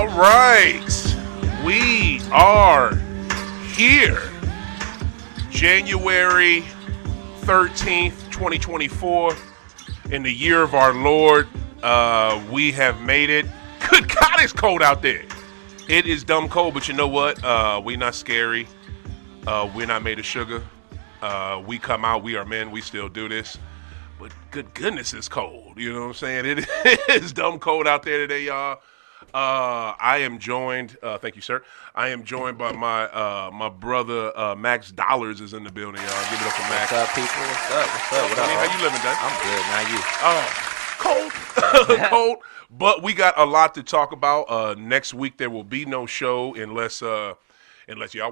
All right, we are here. January 13th, 2024, in the year of our Lord. We have made it. Good God, it's cold out there. It is dumb cold, but you know what? We're not scary. We're not made of sugar. We come out, we are men, we still do this. But good goodness, it's cold. You know what I'm saying? It is dumb cold out there today, y'all. I am joined, thank you, sir. I am joined by my brother, Max Dollars is in the building, y'all. Give it up for Max. What's up, people? What's up? What up? How you living, Dan? I'm good. Now you? Cold. Cold. But we got a lot to talk about. Next week there will be no show unless y'all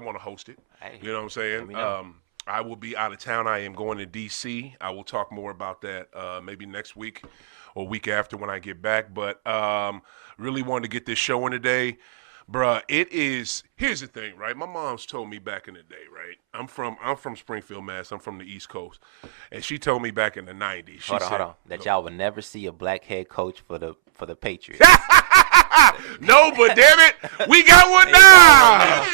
want to host it. Hey, you know what I'm saying? I will be out of town. I am going to D.C. I will talk more about that maybe next week or week after when I get back. But really wanted to get this show in today. Bruh, here's the thing, right? My mom's told me back in the day, right? I'm from Springfield, Mass. I'm from the East Coast. And she told me back in the 90s. Hold on. That y'all would never see a black head coach for the Patriots. No, but damn it, we got one now.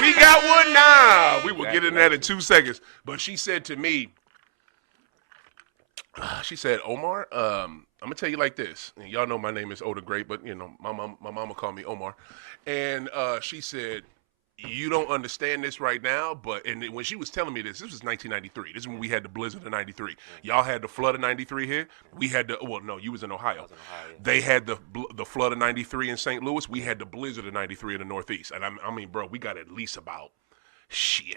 We got one now. We will get in that in 2 seconds. But she said to me, she said, Omar, I'm gonna tell you like this. And y'all know my name is OThaGreat, but you know my mama called me Omar. And she said, you don't understand this right now, but when she was telling me this was 1993. This is when we had the blizzard of 93. Y'all had the flood of 93 here. We had you was in Ohio. They had the flood of 93 in St. Louis. We had the blizzard of 93 in the Northeast. And I mean, bro, we got at least about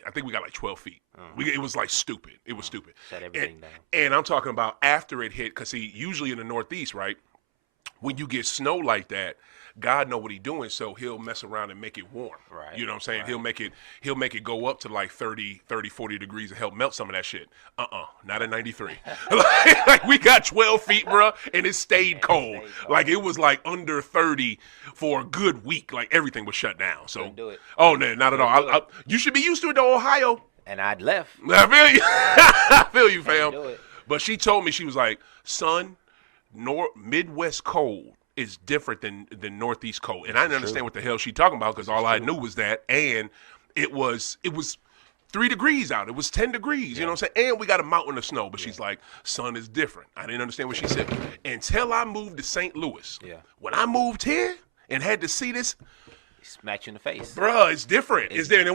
I think we got like 12 feet. It was like stupid. It was stupid. Shut everything down. And I'm talking about after it hit, because usually in the Northeast, right, when you get snow like that, God know what he's doing, so he'll mess around and make it warm. Right. You know what I'm saying? Right. He'll make it go up to like 30, 40 degrees and help melt some of that shit. Not at 93. like we got 12 feet, bro, and it stayed cold. Like it was like under 30 for a good week. Like everything was shut down. So do it. Oh no, not at all. You should be used to it though, Ohio. And I'd left. I feel you. I feel you, fam. Do it. But she told me, she was like, son, Midwest cold is different than Northeast cold. And I didn't understand what the hell she talking about, because all I knew was that. And it was 3 degrees out. It was 10 degrees, you know what I'm saying? And we got a mountain of snow. But she's like, sun is different. I didn't understand what she said. Until I moved to St. Louis. Yeah. When I moved here and had to see this, smack you in the face, bruh. It's different. It's there. And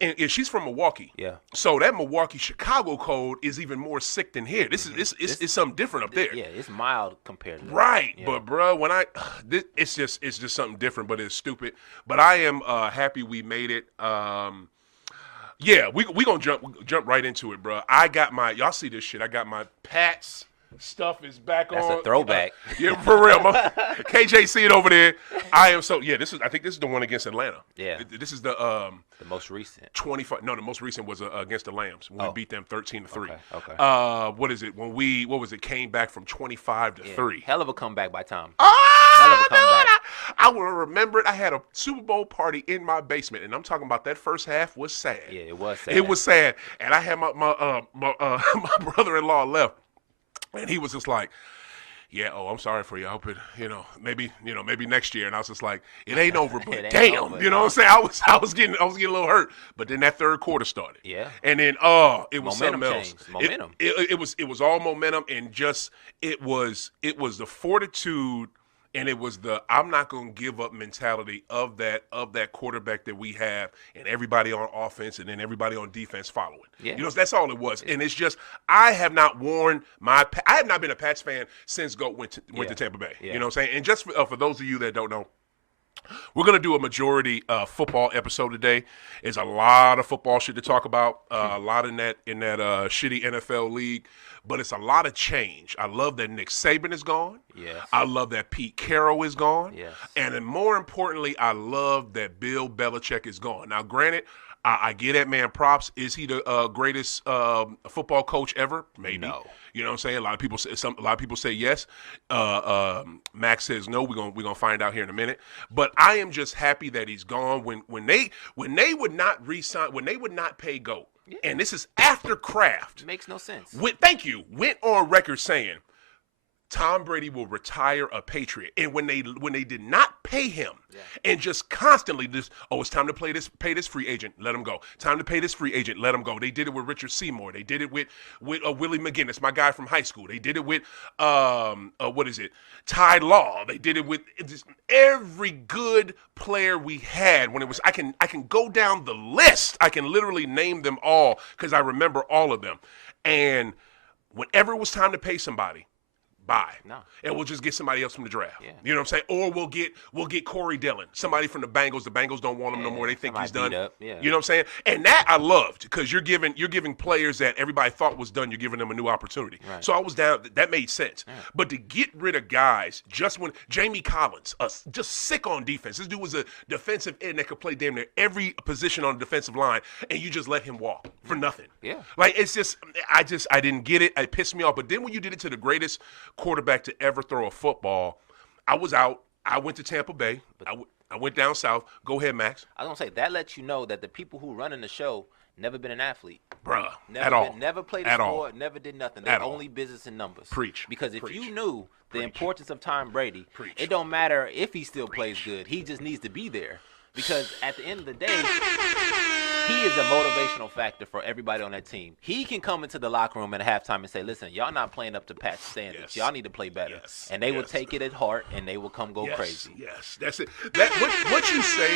and she's from Milwaukee. Yeah. So that Milwaukee Chicago cold is even more sick than here. It's something different up there. Yeah, it's mild compared to that. Right. Yeah. But bruh, it's just something different. But it's stupid. But I am happy we made it. Yeah, we gonna jump right into it, bruh. Y'all see this shit? I got my Pats stuff is back on. That's a throwback. Yeah, for real. KJ, see it over there. I think this is the one against Atlanta. Yeah. This is the most recent. 25. No, the most recent was against the Lambs when we beat them 13-3. Okay. What is it? Came back from 25-3. Hell of a comeback by Tom. Hell of a comeback. I will remember it. I had a Super Bowl party in my basement, and I'm talking about that first half was sad. Yeah, it was sad. It was sad, and I had my brother-in-law left. And he was just like, yeah, I'm sorry for you. I hope it, maybe next year. And I was just like, it ain't over, but damn, you know what I'm saying? I was getting a little hurt. But then that third quarter started. Yeah. And then it was momentum something else. changed. Momentum. It was all momentum, and just it was the fortitude. And it was the I'm not going to give up mentality of that quarterback that we have, and everybody on offense and then everybody on defense following. Yeah. That's all it was. Yeah. And it's just I have not been a Pats fan since went to Tampa Bay. Yeah. You know what I'm saying? And just for those of you that don't know, we're going to do a majority football episode today. There's a lot of football shit to talk about, a lot in that shitty NFL league. But it's a lot of change. I love that Nick Saban is gone. Yes. I love that Pete Carroll is gone. Yes. And then more importantly, I love that Bill Belichick is gone. Now, granted, I get that man props. Is he the greatest football coach ever? Maybe. No. You know what I'm saying? A lot of people say yes. Max says no. We're gonna find out here in a minute. But I am just happy that he's gone. When they would not re-sign, when they would not pay GOAT. Yeah. And this is after Kraft. Makes no sense. Went on record saying, Tom Brady will retire a Patriot. And when they did not pay him and just constantly it's time to pay this free agent, let him go. Time to pay this free agent, let him go. They did it with Richard Seymour. They did it with Willie McGinnis, my guy from high school. They did it with Ty Law. They did it with every good player we had when it was I can go down the list. I can literally name them all because I remember all of them. And whenever it was time to pay somebody, buy. No. And we'll just get somebody else from the draft. Yeah. You know what I'm saying? Or we'll get Corey Dillon, somebody from the Bengals. The Bengals don't want him no more. They think he's done. Yeah. You know what I'm saying? And that I loved because you're giving players that everybody thought was done, you're giving them a new opportunity. Right. So I was down. That made sense. Yeah. But to get rid of guys just when Jamie Collins, just sick on defense. This dude was a defensive end that could play damn near every position on the defensive line, and you just let him walk for nothing. Yeah. Like it's just I didn't get it. It pissed me off. But then when you did it to the greatest quarterback to ever throw a football, I was out. I went to Tampa Bay. I went down south. Go ahead, Max. I was going to say, that lets you know that the people who running the show never been an athlete. Bruh, Never all. Never played a At sport, all. never did nothing. They're At all. only business and numbers. Preach. Because if Preach. you knew the importance of Tom Brady, Preach. it don't matter if he still plays good. He just needs to be there. Because at the end of the day, he is a motivational factor for everybody on that team. He can come into the locker room at halftime and say, listen, y'all not playing up to Pat's standards. Yes. Y'all need to play better. Yes. And they will Yes. take it at heart, and they will come go crazy. Yes, that's it. What you say,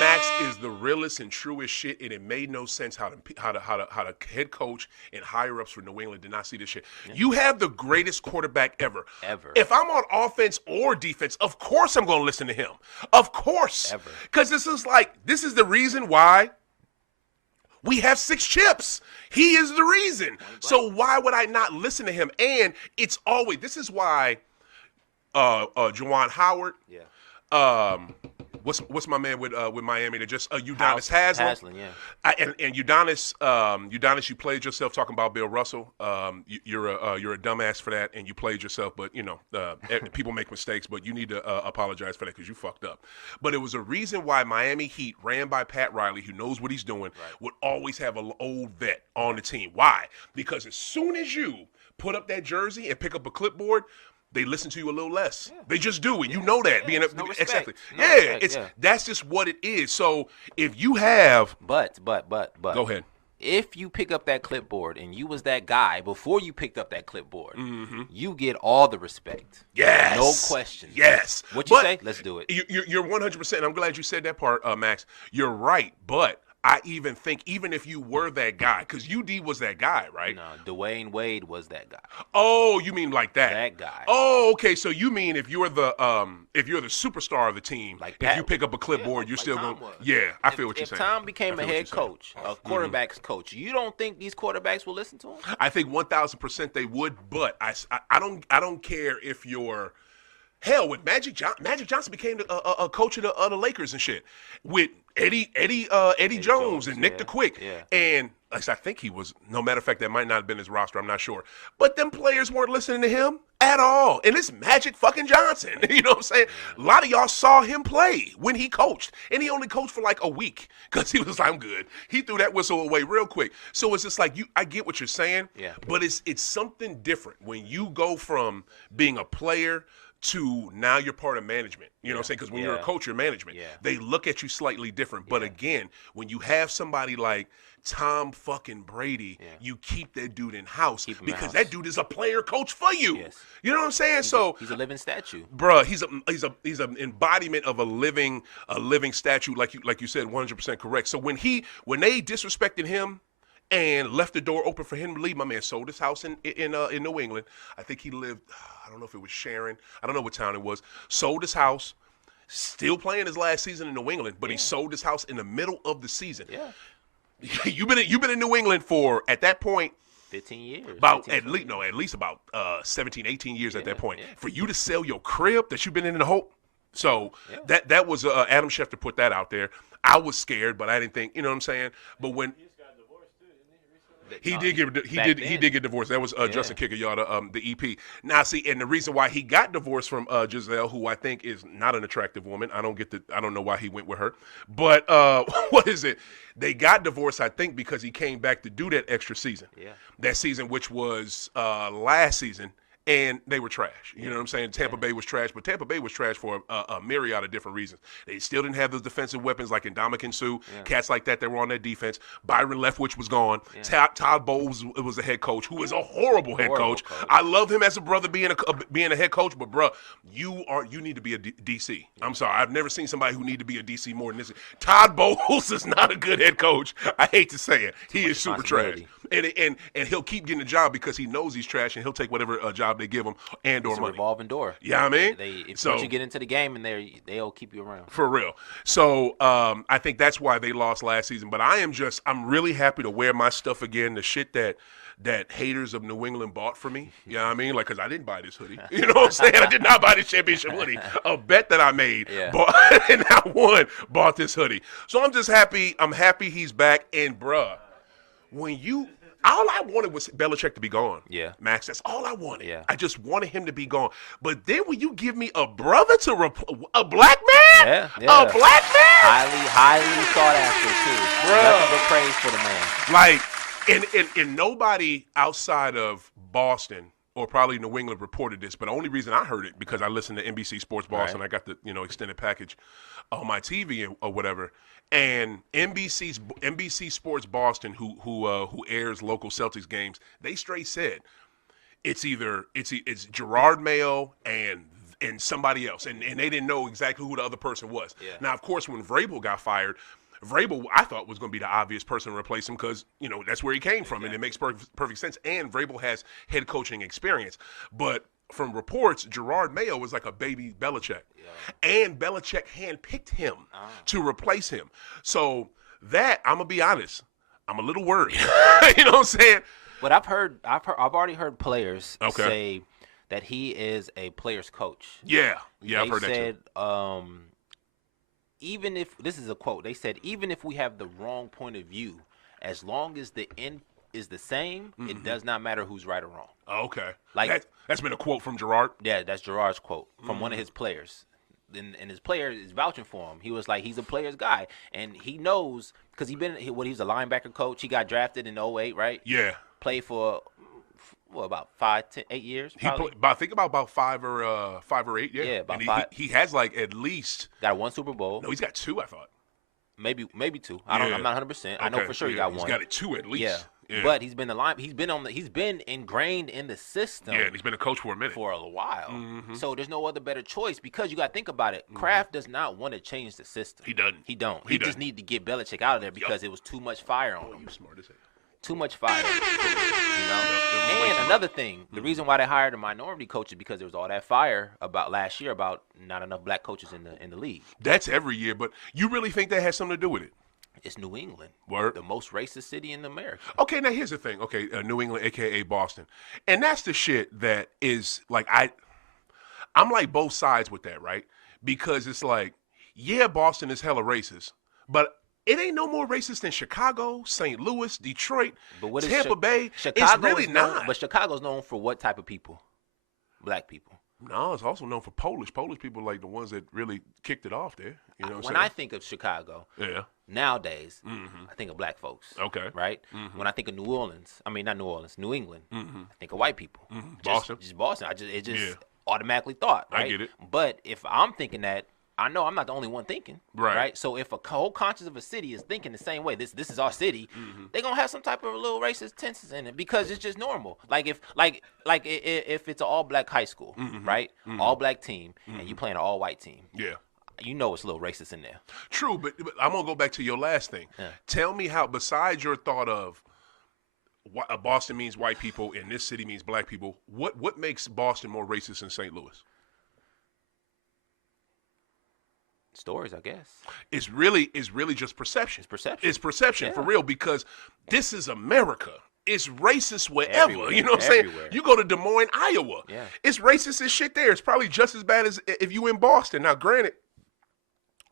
Max, is the realest and truest shit, and it made no sense how the head coach and higher ups for New England did not see this shit. Yeah. You have the greatest quarterback ever. Ever. If I'm on offense or defense, of course I'm going to listen to him. Of course. Ever. Because this is the reason why we have 6 chips. He is the reason. So why would I not listen to him? And it's always, this is why Juwan Howard, what's my man with Miami that just Udonis Haslem, and Udonis, you played yourself talking about Bill Russell. You're a dumbass for that, and you played yourself. But people make mistakes, but you need to apologize for that because you fucked up. But it was a reason why Miami Heat, ran by Pat Riley, who knows what he's doing, would always have an old vet on the team. Why? Because as soon as you put up that jersey and pick up a clipboard, they listen to you a little less. Yeah. They just do, and you know that. No exactly. No respect, that's just what it is. So if you have, but go ahead. If you pick up that clipboard and you was that guy before you picked up that clipboard, you get all the respect. Yes. No question. Yes. What you say? Let's do it. You're 100%. I'm glad you said that part, Max. You're right, but I even think, even if you were that guy, because UD was that guy, right? No, Dwayne Wade was that guy. Oh, you mean like that? That guy. Oh, okay. So you mean if you're the superstar of the team, like if you pick up a clipboard, you're still going. Yeah, I feel what you're saying. If Tom became a head coach, a quarterback's coach, you don't think these quarterbacks will listen to him? I think 1,000% they would, but I don't care if you're. Hell, with Magic Johnson became a coach of the Lakers and shit with Eddie Jones and Nick the Quick. Yeah. And I think he was, no matter of fact, that might not have been his roster. I'm not sure. But them players weren't listening to him at all. And it's Magic fucking Johnson. You know what I'm saying? A lot of y'all saw him play when he coached. And he only coached for like a week because he was like, I'm good. He threw that whistle away real quick. So it's just like, I get what you're saying. Yeah. But it's something different when you go from being a player to now you're part of management. You know what I'm saying? Because when you're a coach, you're management. Yeah. They look at you slightly different. But again, when you have somebody like Tom fucking Brady, you keep that dude in house because that dude is a player coach for you. Yes. You know what I'm saying? He's a living statue. Bruh, he's an embodiment of a living statue, like you said, 100% correct. So when they disrespected him and left the door open for him to leave, my man sold his house in New England. I think he lived, I don't know if it was Sharon. I don't know what town it was. Sold his house, still playing his last season in New England, but he sold his house in the middle of the season. Yeah. You've been in New England for, at that point, 15 years. At least about 17, 18 years at that point. Yeah. For you to sell your crib that you've been in the Hope. So that was Adam Schefter put that out there. I was scared, but I didn't think, you know what I'm saying? But when He did get divorced. That was Justin Kikayada, the EP. Now, see, and the reason why he got divorced from Giselle, who I think is not an attractive woman. I don't know why he went with her. But what is it? They got divorced, I think, because he came back to do that extra season. Yeah. That season, which was last season. and they were trash. You know what I'm saying? Tampa Bay was trash, but Tampa Bay was trash for a myriad of different reasons. They still didn't have those defensive weapons like Ndamukong Suh, cats like that were on their defense. Byron Leftwich was gone. Todd Bowles was the head coach, who is a horrible head coach. I love him as a brother being a head coach, but bruh, you need to be a DC. I'm sorry, I've never seen somebody who need to be a DC more than this. Todd Bowles is not a good head coach. I hate to say it. He is super trash. And he'll keep getting the job because he knows he's trash, and he'll take whatever job they give him and or money. Revolving door. Yeah, I mean, once you get into the game, and they'll keep you around for real. So I think that's why they lost last season. But I'm really happy to wear my stuff again. The shit that haters of New England bought for me. You know what I mean? Like, because I didn't buy this hoodie. You know what I'm saying? I did not buy this championship hoodie. A bet that I made and I won bought this hoodie. So I'm just happy. I'm happy he's back. And, bruh, all I wanted was Belichick to be gone. Yeah. Max, that's all I wanted. Yeah. I just wanted him to be gone. But then when you give me a brother a black man? Yeah. A black man? Highly sought after, too. Bruh. Nothing but praise for the man. Like, and nobody outside of Boston or probably New England reported this, but the only reason I heard it because I listened to NBC Sports Boston. Right. I got the extended package on my TV or whatever. And NBC Sports Boston, who airs local Celtics games, they straight said it's Gerard Mayo and somebody else, and they didn't know exactly who the other person was. Yeah. Now, of course, when Vrabel got fired, Vrabel I thought was going to be the obvious person to replace him because that's where he came from, and it makes perfect sense. And Vrabel has head coaching experience, but from reports, Gerard Mayo was like a baby Belichick. Yeah. And Belichick handpicked him to replace him. So that, I'm going to be honest, I'm a little worried. You know what I'm saying? But I've already heard players say that he is a player's coach. Yeah. Yeah, I've heard that too. They said, even if, this is a quote, they said, even if we have the wrong point of view, as long as the end is the same, it does not matter who's right or wrong. Okay. Like that's been a quote from Gerard? Yeah, that's Gerard's quote from one of his players. And his player is vouching for him. He was like, he's a player's guy. And he knows, because he was a linebacker coach. He got drafted in 2008, right? Yeah. Played for, about 8 years? I think about 5 or 8, yeah. Yeah, about and 5. He has like at least. Got 1 Super Bowl. No, he's got 2, I thought. Maybe 2. I'm not 100%. Okay. I know for sure he got 1. He's got it 2 at least. Yeah. Yeah. But he's been ingrained in the system. Yeah, and he's been a coach for a minute. For a while. Mm-hmm. So there's no other better choice because you got to think about it. Kraft does not want to change the system. He doesn't. He just need to get Belichick out of there because it was too much fire on him. You smart as hell. Too much fire. And another thing, the reason why they hired a minority coach is because there was all that fire about last year about not enough black coaches in the league. That's every year, but you really think that has something to do with it? It's New England. Word. The most racist city in America. Okay, now here's the thing. Okay, New England, a.k.a. Boston. And that's the shit that is, like, I'm like both sides with that, right? Because it's like, yeah, Boston is hella racist, but it ain't no more racist than Chicago, St. Louis, Detroit, Tampa Bay. It's really not. But Chicago's known for what type of people? Black people. No, it's also known for Polish. Polish people are like the ones that really kicked it off there. You know what I'm saying? When I think of Chicago, nowadays, I think of black folks. Okay. Right? When I think of New England, I think of white people. Boston. Just Boston. It just automatically thought, right? I get it. But if I'm thinking that, I know I'm not the only one thinking, right? So if a whole conscience of a city is thinking the same way, this is our city, they're gonna have some type of little racist tensions in it because it's just normal. Like if it's an all black high school, right? All black team, and you playing an all white team, you know it's a little racist in there. True, but I'm gonna go back to your last thing. Yeah. Tell me how, besides your thought of Boston means white people and this city means black people, what makes Boston more racist than St. Louis? Stories, I guess. It's really just perception. It's perception for real, because this is America. It's racist wherever. Everywhere. You know what I'm saying? You go to Des Moines, Iowa. Yeah. It's racist as shit there. It's probably just as bad as if you in Boston. Now, granted,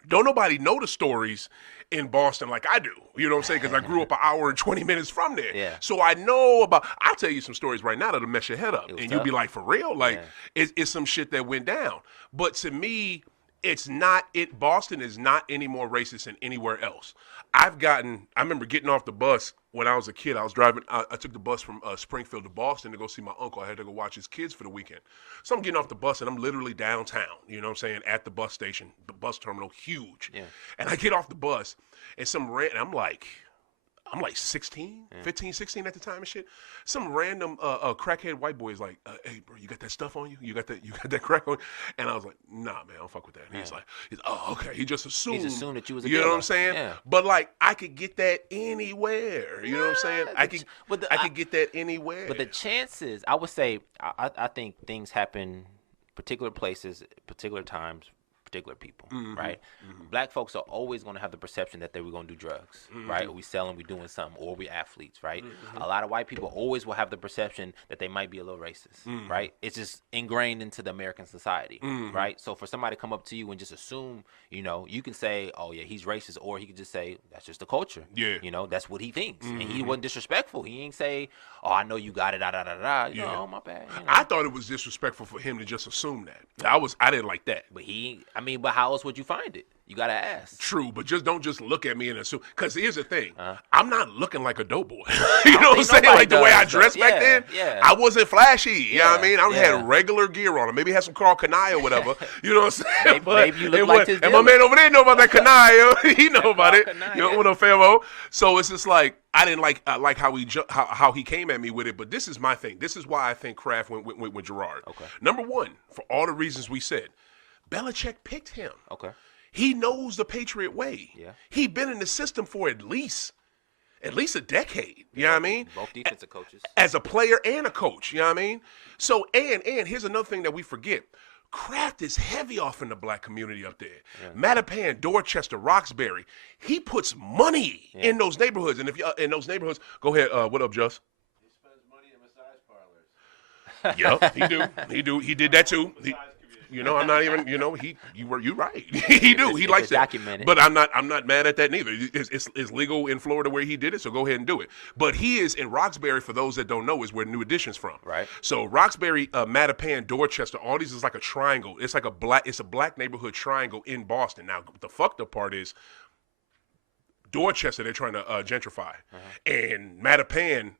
don't nobody know the stories in Boston like I do. You know what I'm saying? Because I grew up an hour and 20 minutes from there. Yeah. So I know about, I'll tell you some stories right now that'll mess your head up. And you'll be like, for real? Like, it's some shit that went down. But to me, it's not it. Boston is not any more racist than anywhere else. I remember getting off the bus when I was a kid. I was driving. I took the bus from Springfield to Boston to go see my uncle. I had to go watch his kids for the weekend. So I'm getting off the bus and I'm literally downtown. You know what I'm saying? At the bus station, the bus terminal, huge. Yeah. And I get off the bus and I'm like 16, 15, 16 at the time and shit. Some random crackhead white boy is like, hey, bro, you got that stuff on you? You got that crack on you? And I was like, nah, man, I don't fuck with that. And he's like, oh, okay. He just assumed. He just assumed that you was a You know dealer. what I'm saying? Yeah. But, like, I could get that anywhere. You know what I'm saying? I could get that anywhere. But the chances, I would say, I think things happen particular places, particular times, particular people, right? Black folks are always going to have the perception that they were going to do drugs, right? Or we selling, we doing something, or we athletes, right? A lot of white people always will have the perception that they might be a little racist, right? It's just ingrained into the American society, right? So for somebody to come up to you and just assume, you know, you can say, oh yeah, he's racist, or he could just say, that's just the culture. Yeah. You know, that's what he thinks. And he wasn't disrespectful. He ain't say, oh, I know you got it, You know, oh, my bad. You know? I thought it was disrespectful for him to just assume that. I didn't like that. But how else would you find it? You gotta ask. True, but don't just look at me and assume. Because here's the thing, I'm not looking like a dope boy. You know what I'm saying? Like the way I dressed back then, I wasn't flashy. You know what I mean? I had regular gear on. Maybe had some Carl Kanai or whatever. You know what I'm saying? Maybe you look like this. And my man over there know about that Kanai. He know about it. You know what I'm saying? So it's just like I didn't like how he came at me with it. But this is my thing. This is why I think Kraft went with Gerard. Okay. Number one, for all the reasons we said, Belichick picked him. Okay. He knows the Patriot way. Yeah. He been in the system for at least a decade. You know what I mean? Both defensive coaches. As a player and a coach. You know what I mean? So, and here's another thing that we forget. Kraft is heavy off in the black community up there. Yeah. Mattapan, Dorchester, Roxbury. He puts money in those neighborhoods. And if you in those neighborhoods, go ahead. What up, Just? He spends money in massage Yep, parlors. he do. He did that too. You know, I'm not even. You know, you right. He do. He likes it. Documented. But I'm not mad at that neither. It's legal in Florida where he did it, so go ahead and do it. But he is in Roxbury. For those that don't know, is where New Edition's from. Right. So Roxbury, Mattapan, Dorchester, all these is like a triangle. It's like a black neighborhood triangle in Boston. Now the fucked up part is Dorchester, they're trying to gentrify, and Mattapan,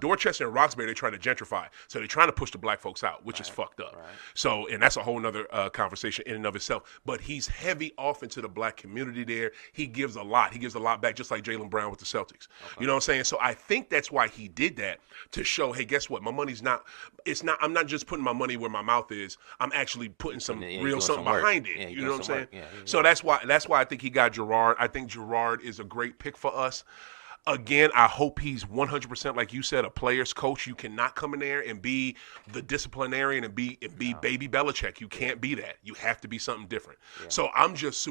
Dorchester and Roxbury, they're trying to gentrify. So they're trying to push the black folks out, which is fucked up. Right. So, and that's a whole nother conversation in and of itself. But he's heavy off into the black community there. He gives a lot. He gives a lot back, just like Jaylen Brown with the Celtics. Okay. You know what I'm saying? So I think that's why he did that, to show, hey, guess what? My money's not. It's not. I'm not just putting my money where my mouth is. I'm actually putting some real something behind it. You know what I'm saying? So that's why I think he got Gerard. I think Gerard is a great pick for us. Again, I hope he's 100%, like you said, a player's coach. You cannot come in there and be the disciplinarian and be baby Belichick. You can't be that. You have to be something different. Yeah. So I'm just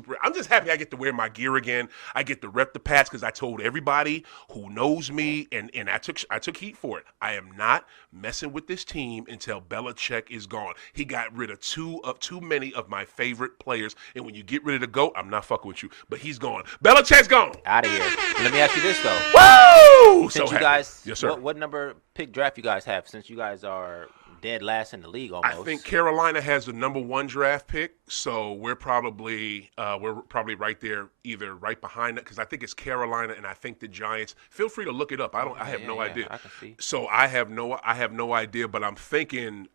happy I get to wear my gear again. I get to rep the Pats because I told everybody who knows me, and I took heat for it. I am not messing with this team until Belichick is gone. He got rid of too many of my favorite players, and when you get rid of the GOAT, I'm not fucking with you. But he's gone. Belichick's gone. Out of here. Let me ask you this though. Woo! Since you guys, yes, sir. What number pick draft you guys have? Since you guys are dead last in the league almost. I think Carolina has the number 1 draft pick, so we're probably right there, either right behind it, because I think it's Carolina and I think the Giants. Feel free to look it up. I have no idea. I can see. So I have no idea, but I'm thinking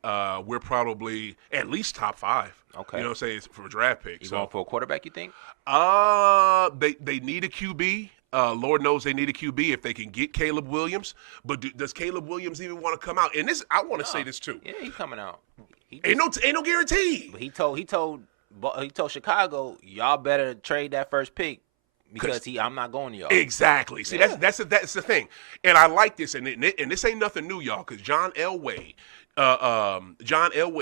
we're probably at least top 5. Okay. You know what I'm saying, for a draft pick. You going for a quarterback, you think? They need a QB. Lord knows they need a QB if they can get Caleb Williams. But does Caleb Williams even want to come out? And this, I want to say this too. Yeah, he's coming out. Ain't no guarantee. But he told Chicago, y'all better trade that first pick because I'm not going to y'all. Exactly. See, that's the thing. And I like this, and this ain't nothing new, y'all, because John Elway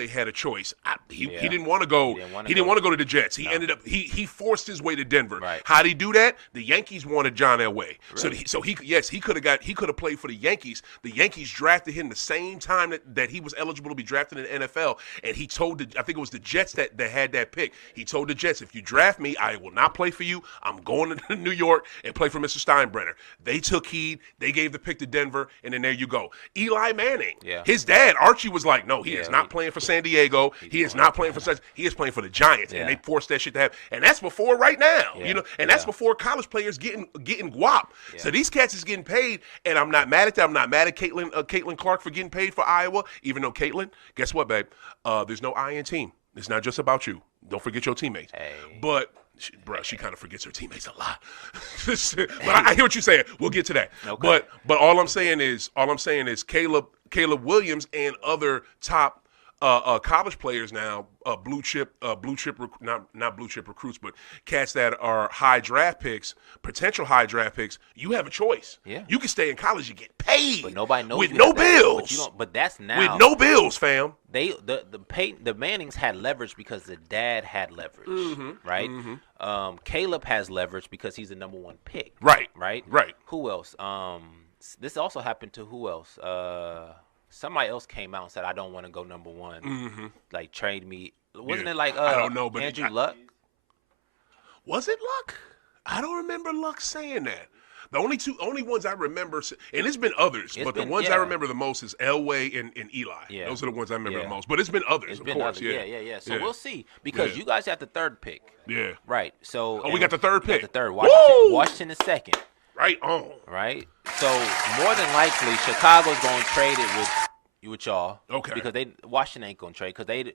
had a choice. He didn't want to go. He didn't want to go to the Jets. He ended up he forced his way to Denver. Right. How did he do that? The Yankees wanted John Elway. Really? So he could have played for the Yankees. The Yankees drafted him the same time that he was eligible to be drafted in the NFL. And he told I think it was the Jets that had that pick. He told the Jets, if you draft me, I will not play for you. I'm going to New York and play for Mr. Steinbrenner. They took heed. They gave the pick to Denver, and then there you go. Eli Manning. Yeah. His dad, Archie Fauci was like, no, he is not playing for San Diego. He is not playing for such. He is playing for the Giants, and they forced that shit to happen. And that's before right now, you know. And that's before college players getting guap. Yeah. So these cats is getting paid, and I'm not mad at that. I'm not mad at Caitlin Clark for getting paid for Iowa. Even though Caitlin, guess what, babe? There's no I in team. It's not just about you. Don't forget your teammates. Hey. But. She kind of forgets her teammates a lot. But I hear what you're saying. We'll get to that. Okay. But all I'm saying is Caleb Williams and other top college players now, not blue chip recruits, but cats that are high draft picks, potential high draft picks. You have a choice. Yeah. You can stay in college and get paid. But nobody knows with no bills. But that's now with no bills, fam. The Mannings had leverage because the dad had leverage, right? Caleb has leverage because he's the number 1 pick. Right. Who else? This also happened to who else? Somebody else came out and said, I don't want to go number 1. Like, trade me. Wasn't it like I don't know, but Andrew Luck? Was it Luck? I don't remember Luck saying that. The only ones I remember, and it's been others, but the ones I remember the most is Elway and Eli. Yeah. Those are the ones I remember the most. But it's been others, of course. Yeah. So we'll see, because you guys have the 3rd pick. Yeah. Right. So we got the 3rd pick. The 3rd. Washington is 2nd. Right on. Right. So more than likely, Chicago's going to trade it with y'all. Okay. Because Washington ain't going to trade because they.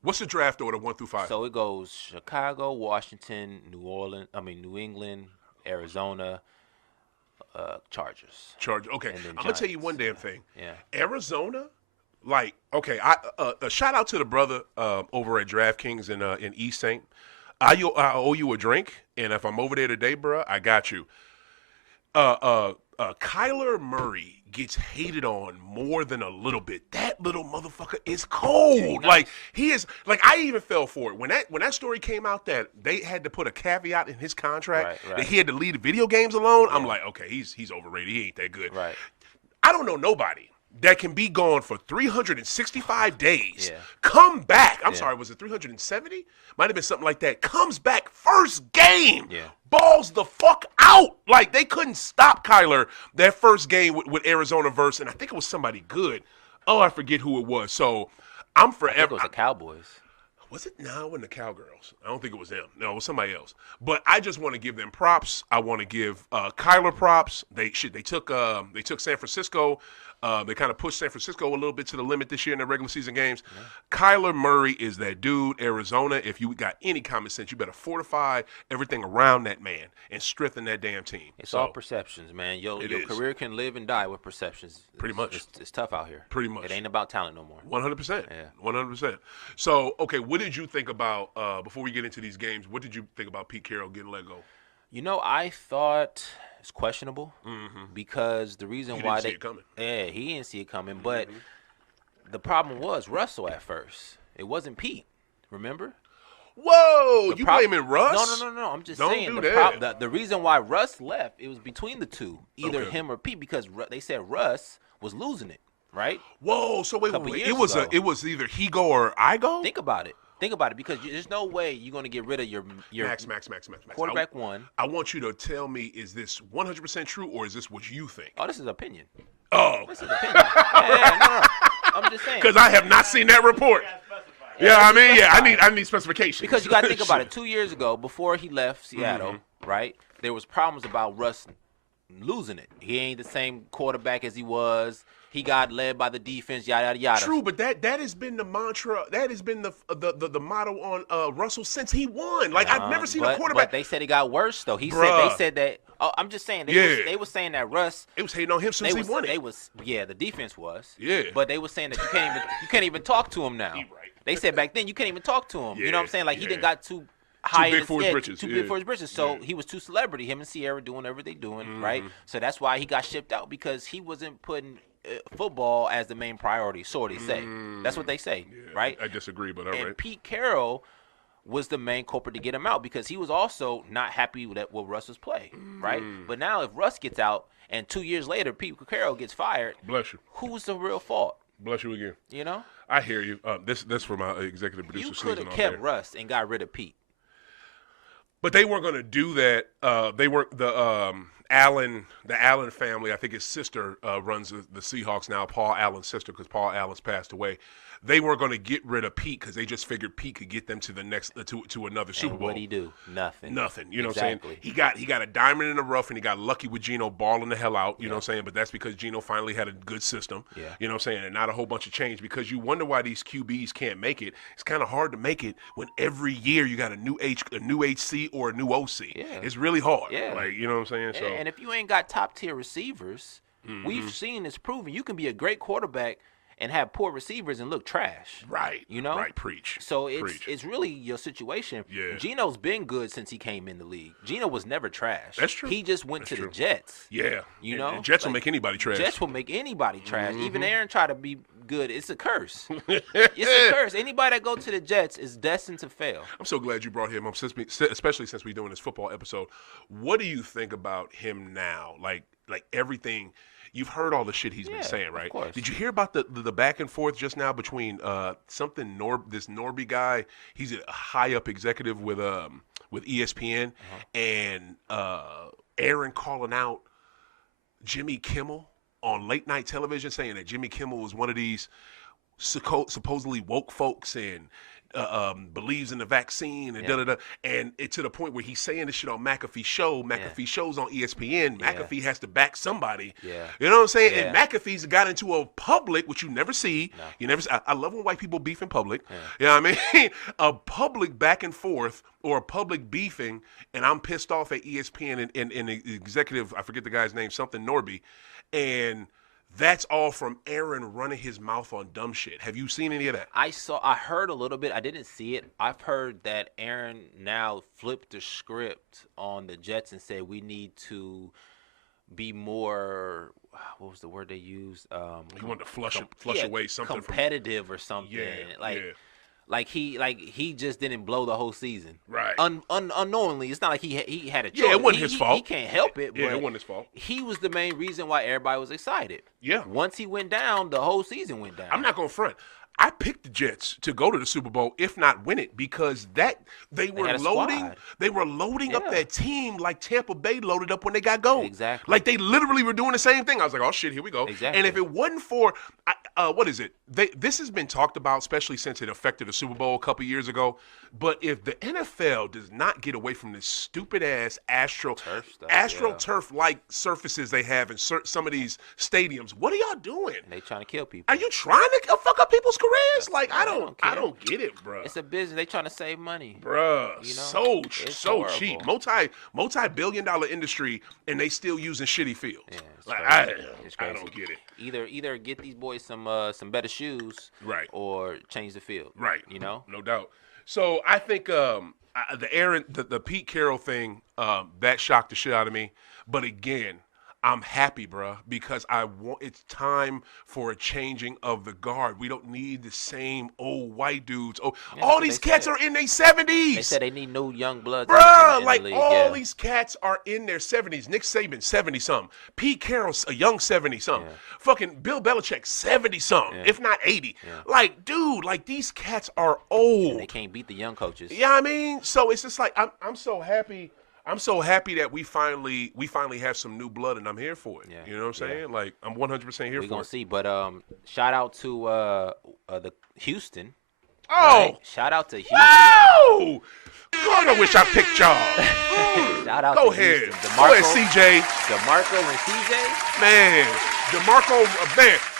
What's the draft order 1 through 5? So it goes Chicago, Washington, New England, Arizona, Chargers. Okay. I'm gonna tell you one damn thing. Yeah. Arizona, like, okay, a shout out to the brother over at DraftKings in East St. I owe you a drink, and if I'm over there today, bro, I got you. Kyler Murray gets hated on more than a little bit. That little motherfucker is cold. Like, he is, like, I even fell for it. When that story came out that they had to put a caveat in his contract that he had to leave the video games alone, I'm like, okay, he's overrated. He ain't that good. Right. I don't know nobody that can be gone for 365 days, come back. I'm sorry, was it 370? Might have been something like that. Comes back first game, balls the fuck out. Like, they couldn't stop Kyler that first game with Arizona versus, and I think it was somebody good. Oh, I forget who it was. So I'm forever. I think it was the Cowboys. Was it? No, it wasn't the Cowgirls. I don't think it was them. No, it was somebody else. But I just want to give them props. I want to give Kyler props. They took San Francisco. They kind of pushed San Francisco a little bit to the limit this year in their regular season games. Yeah. Kyler Murray is that dude. Arizona, if you got any common sense, you better fortify everything around that man and strengthen that damn team. It's all perceptions, man. Your career can live and die with perceptions. Pretty much. It's tough out here. Pretty much. It ain't about talent no more. 100%. Yeah. 100%. So, okay, what did you think about, before we get into these games, what did you think about Pete Carroll getting let go? I thought it's questionable because the reason he why didn't see it coming. Yeah, he didn't see it coming. But the problem was Russell at first. It wasn't Pete. Remember? Whoa, you blaming Russ? No. I'm just Don't saying. do that. The reason why Russ left, it was between the two, either him or Pete, because they said Russ was losing it, right? Whoa, so wait. It was either he go or I go? Think about it, because there's no way you're going to get rid of your Max. quarterback one. I want you to tell me, is this 100% true or is this what you think? Oh, this is opinion. Oh. This is opinion. No. I'm just saying. Because I have not seen that report. I need specifications. Because you got to think about it. 2 years ago, before he left Seattle, right, there was problems about Russ losing it. He ain't the same quarterback as he was. He got led by the defense, yada, yada, yada. True, but that has been the mantra. That has been the motto on Russell since he won. Like, I've never seen a quarterback. But they said it got worse, though. They said that. Oh, I'm just saying. They were saying that Russ. It was hating on him since he won it. The defense was. Yeah. But they were saying that you can't even talk to him now. Right. They said back then you can't even talk to him. Yeah, you know what I'm saying? Like, he didn't got too high big for his britches. Too big for his britches. So he was too celebrity. Him and Sierra doing whatever they doing, right? So that's why he got shipped out, because he wasn't putting football as the main priority, so they say. That's what they say, right? I disagree, but all right. And Pete Carroll was the main culprit to get him out, because he was also not happy with Russ was play, right? But now if Russ gets out and 2 years later Pete Carroll gets fired, bless you. Who's the real fault? Bless you again. You know? I hear you. This for my executive producer. You could have kept Russ and got rid of Pete. But they weren't going to do that. They weren't Allen family. I think his sister runs the Seahawks now. Paul Allen's sister, because Paul Allen's passed away. They weren't going to get rid of Pete because they just figured Pete could get them to the next to another Super Bowl. What'd he do? Nothing. Nothing. You know Exactly. what I'm saying? He got a diamond in the rough, and he got lucky with Geno balling the hell out. You know what I'm saying? But that's because Geno finally had a good system. Yeah. You know what I'm saying? And not a whole bunch of change, because you wonder why these QBs can't make it. It's kind of hard to make it when every year you got a new HC or a new OC. Yeah. It's really hard. Yeah. Like, you know what I'm saying? So And if you ain't got top tier receivers, we've seen this proven. You can be a great quarterback and have poor receivers and look trash. right. You know? Right. Preach. So Preach. it's really your situation. Yeah. Geno's been good since he came in the league. Geno was never trash. That's true. He just went That's to true. the Jets. Yeah. You And- know? and Jets will Like, make anybody trash. Jets will make anybody trash. Even Aaron tried to be good. It's a curse. It's a curse. Anybody that go to the Jets is destined to fail. I'm so glad you brought him up, especially since we're doing this football episode. What do you think about him now? Like everything. You've heard all the shit he's been saying, right? Of course. Did you hear about the back and forth just now between this Norby guy? He's a high up executive with ESPN, and Aaron calling out Jimmy Kimmel on late night television, saying that Jimmy Kimmel was one of these supposedly woke folks and believes in the vaccine and da-da-da. And it to the point where he's saying this shit on McAfee's show. McAfee show's on ESPN. McAfee has to back somebody. Yeah. You know what I'm saying? Yeah. And McAfee's got into a public, which you never see. No. You never see. I love when white people beef in public. You know what I mean? A public back and forth or a public beefing, and I'm pissed off at ESPN and the executive, I forget the guy's name, something Norby, and that's all from Aaron running his mouth on dumb shit. Have you seen any of that? I heard a little bit. I didn't see it. I've heard that Aaron now flipped the script on the Jets and said we need to be more. What was the word they used? He wanted to flush away something competitive or something. Like he just didn't blow the whole season. Right. Unknowingly. It's not like he had a choice. Yeah, it wasn't his fault. He can't help it. Yeah, but it wasn't his fault. He was the main reason why everybody was excited. Yeah. Once he went down, the whole season went down. I'm not going to front. I picked the Jets to go to the Super Bowl, if not win it, because they were had a loading. squad. They were loading up Yeah. that team like Tampa Bay loaded up when they got gold. Exactly. Like they literally were doing the same thing. I was like, oh shit, here we go. Exactly. And if it wasn't for, what is it? This has been talked about, especially since it affected the Super Bowl a couple years ago. But if the NFL does not get away from this stupid ass AstroTurf like surfaces they have in some of these stadiums, what are y'all doing? They trying to kill people. Are you trying to fuck up people's careers? Like I don't I care. don't get it, bro. It's a business. They trying to save money. Bruh, You know, it's so horrible. cheap, multi-billion-dollar industry, and they still using shitty fields. Yeah, it's like crazy. It's I crazy. don't get it. Either get these boys some better shoes, Right. or change the field. Right. You know. No doubt. So I think the Pete Carroll thing that shocked the shit out of me. But again, I'm happy, bruh, because it's time for a changing of the guard. We don't need the same old white dudes. Oh, Yeah, all that's these what they cats said. are in their 70s. They said they need new young bloods. Bruh, in like the league. all Yeah. these cats are in their 70s. Nick Saban, 70-something. Pete Carroll's a young 70-something. Yeah. Fucking Bill Belichick, 70-something, Yeah. if not 80. Yeah. Like, dude, like these cats are old. And they can't beat the young coaches. Yeah, I mean, so it's just like I'm so happy. I'm so happy that we finally have some new blood, and I'm here for it. Yeah. You know what I'm saying? Like I'm 100% here We're for gonna it. see. But shout out to the Houston. Oh, right? Shout out to Houston. wow! God, I wish I picked y'all. Shout out Go to ahead. Houston. Go ahead, CJ. DeMarco and CJ. Man,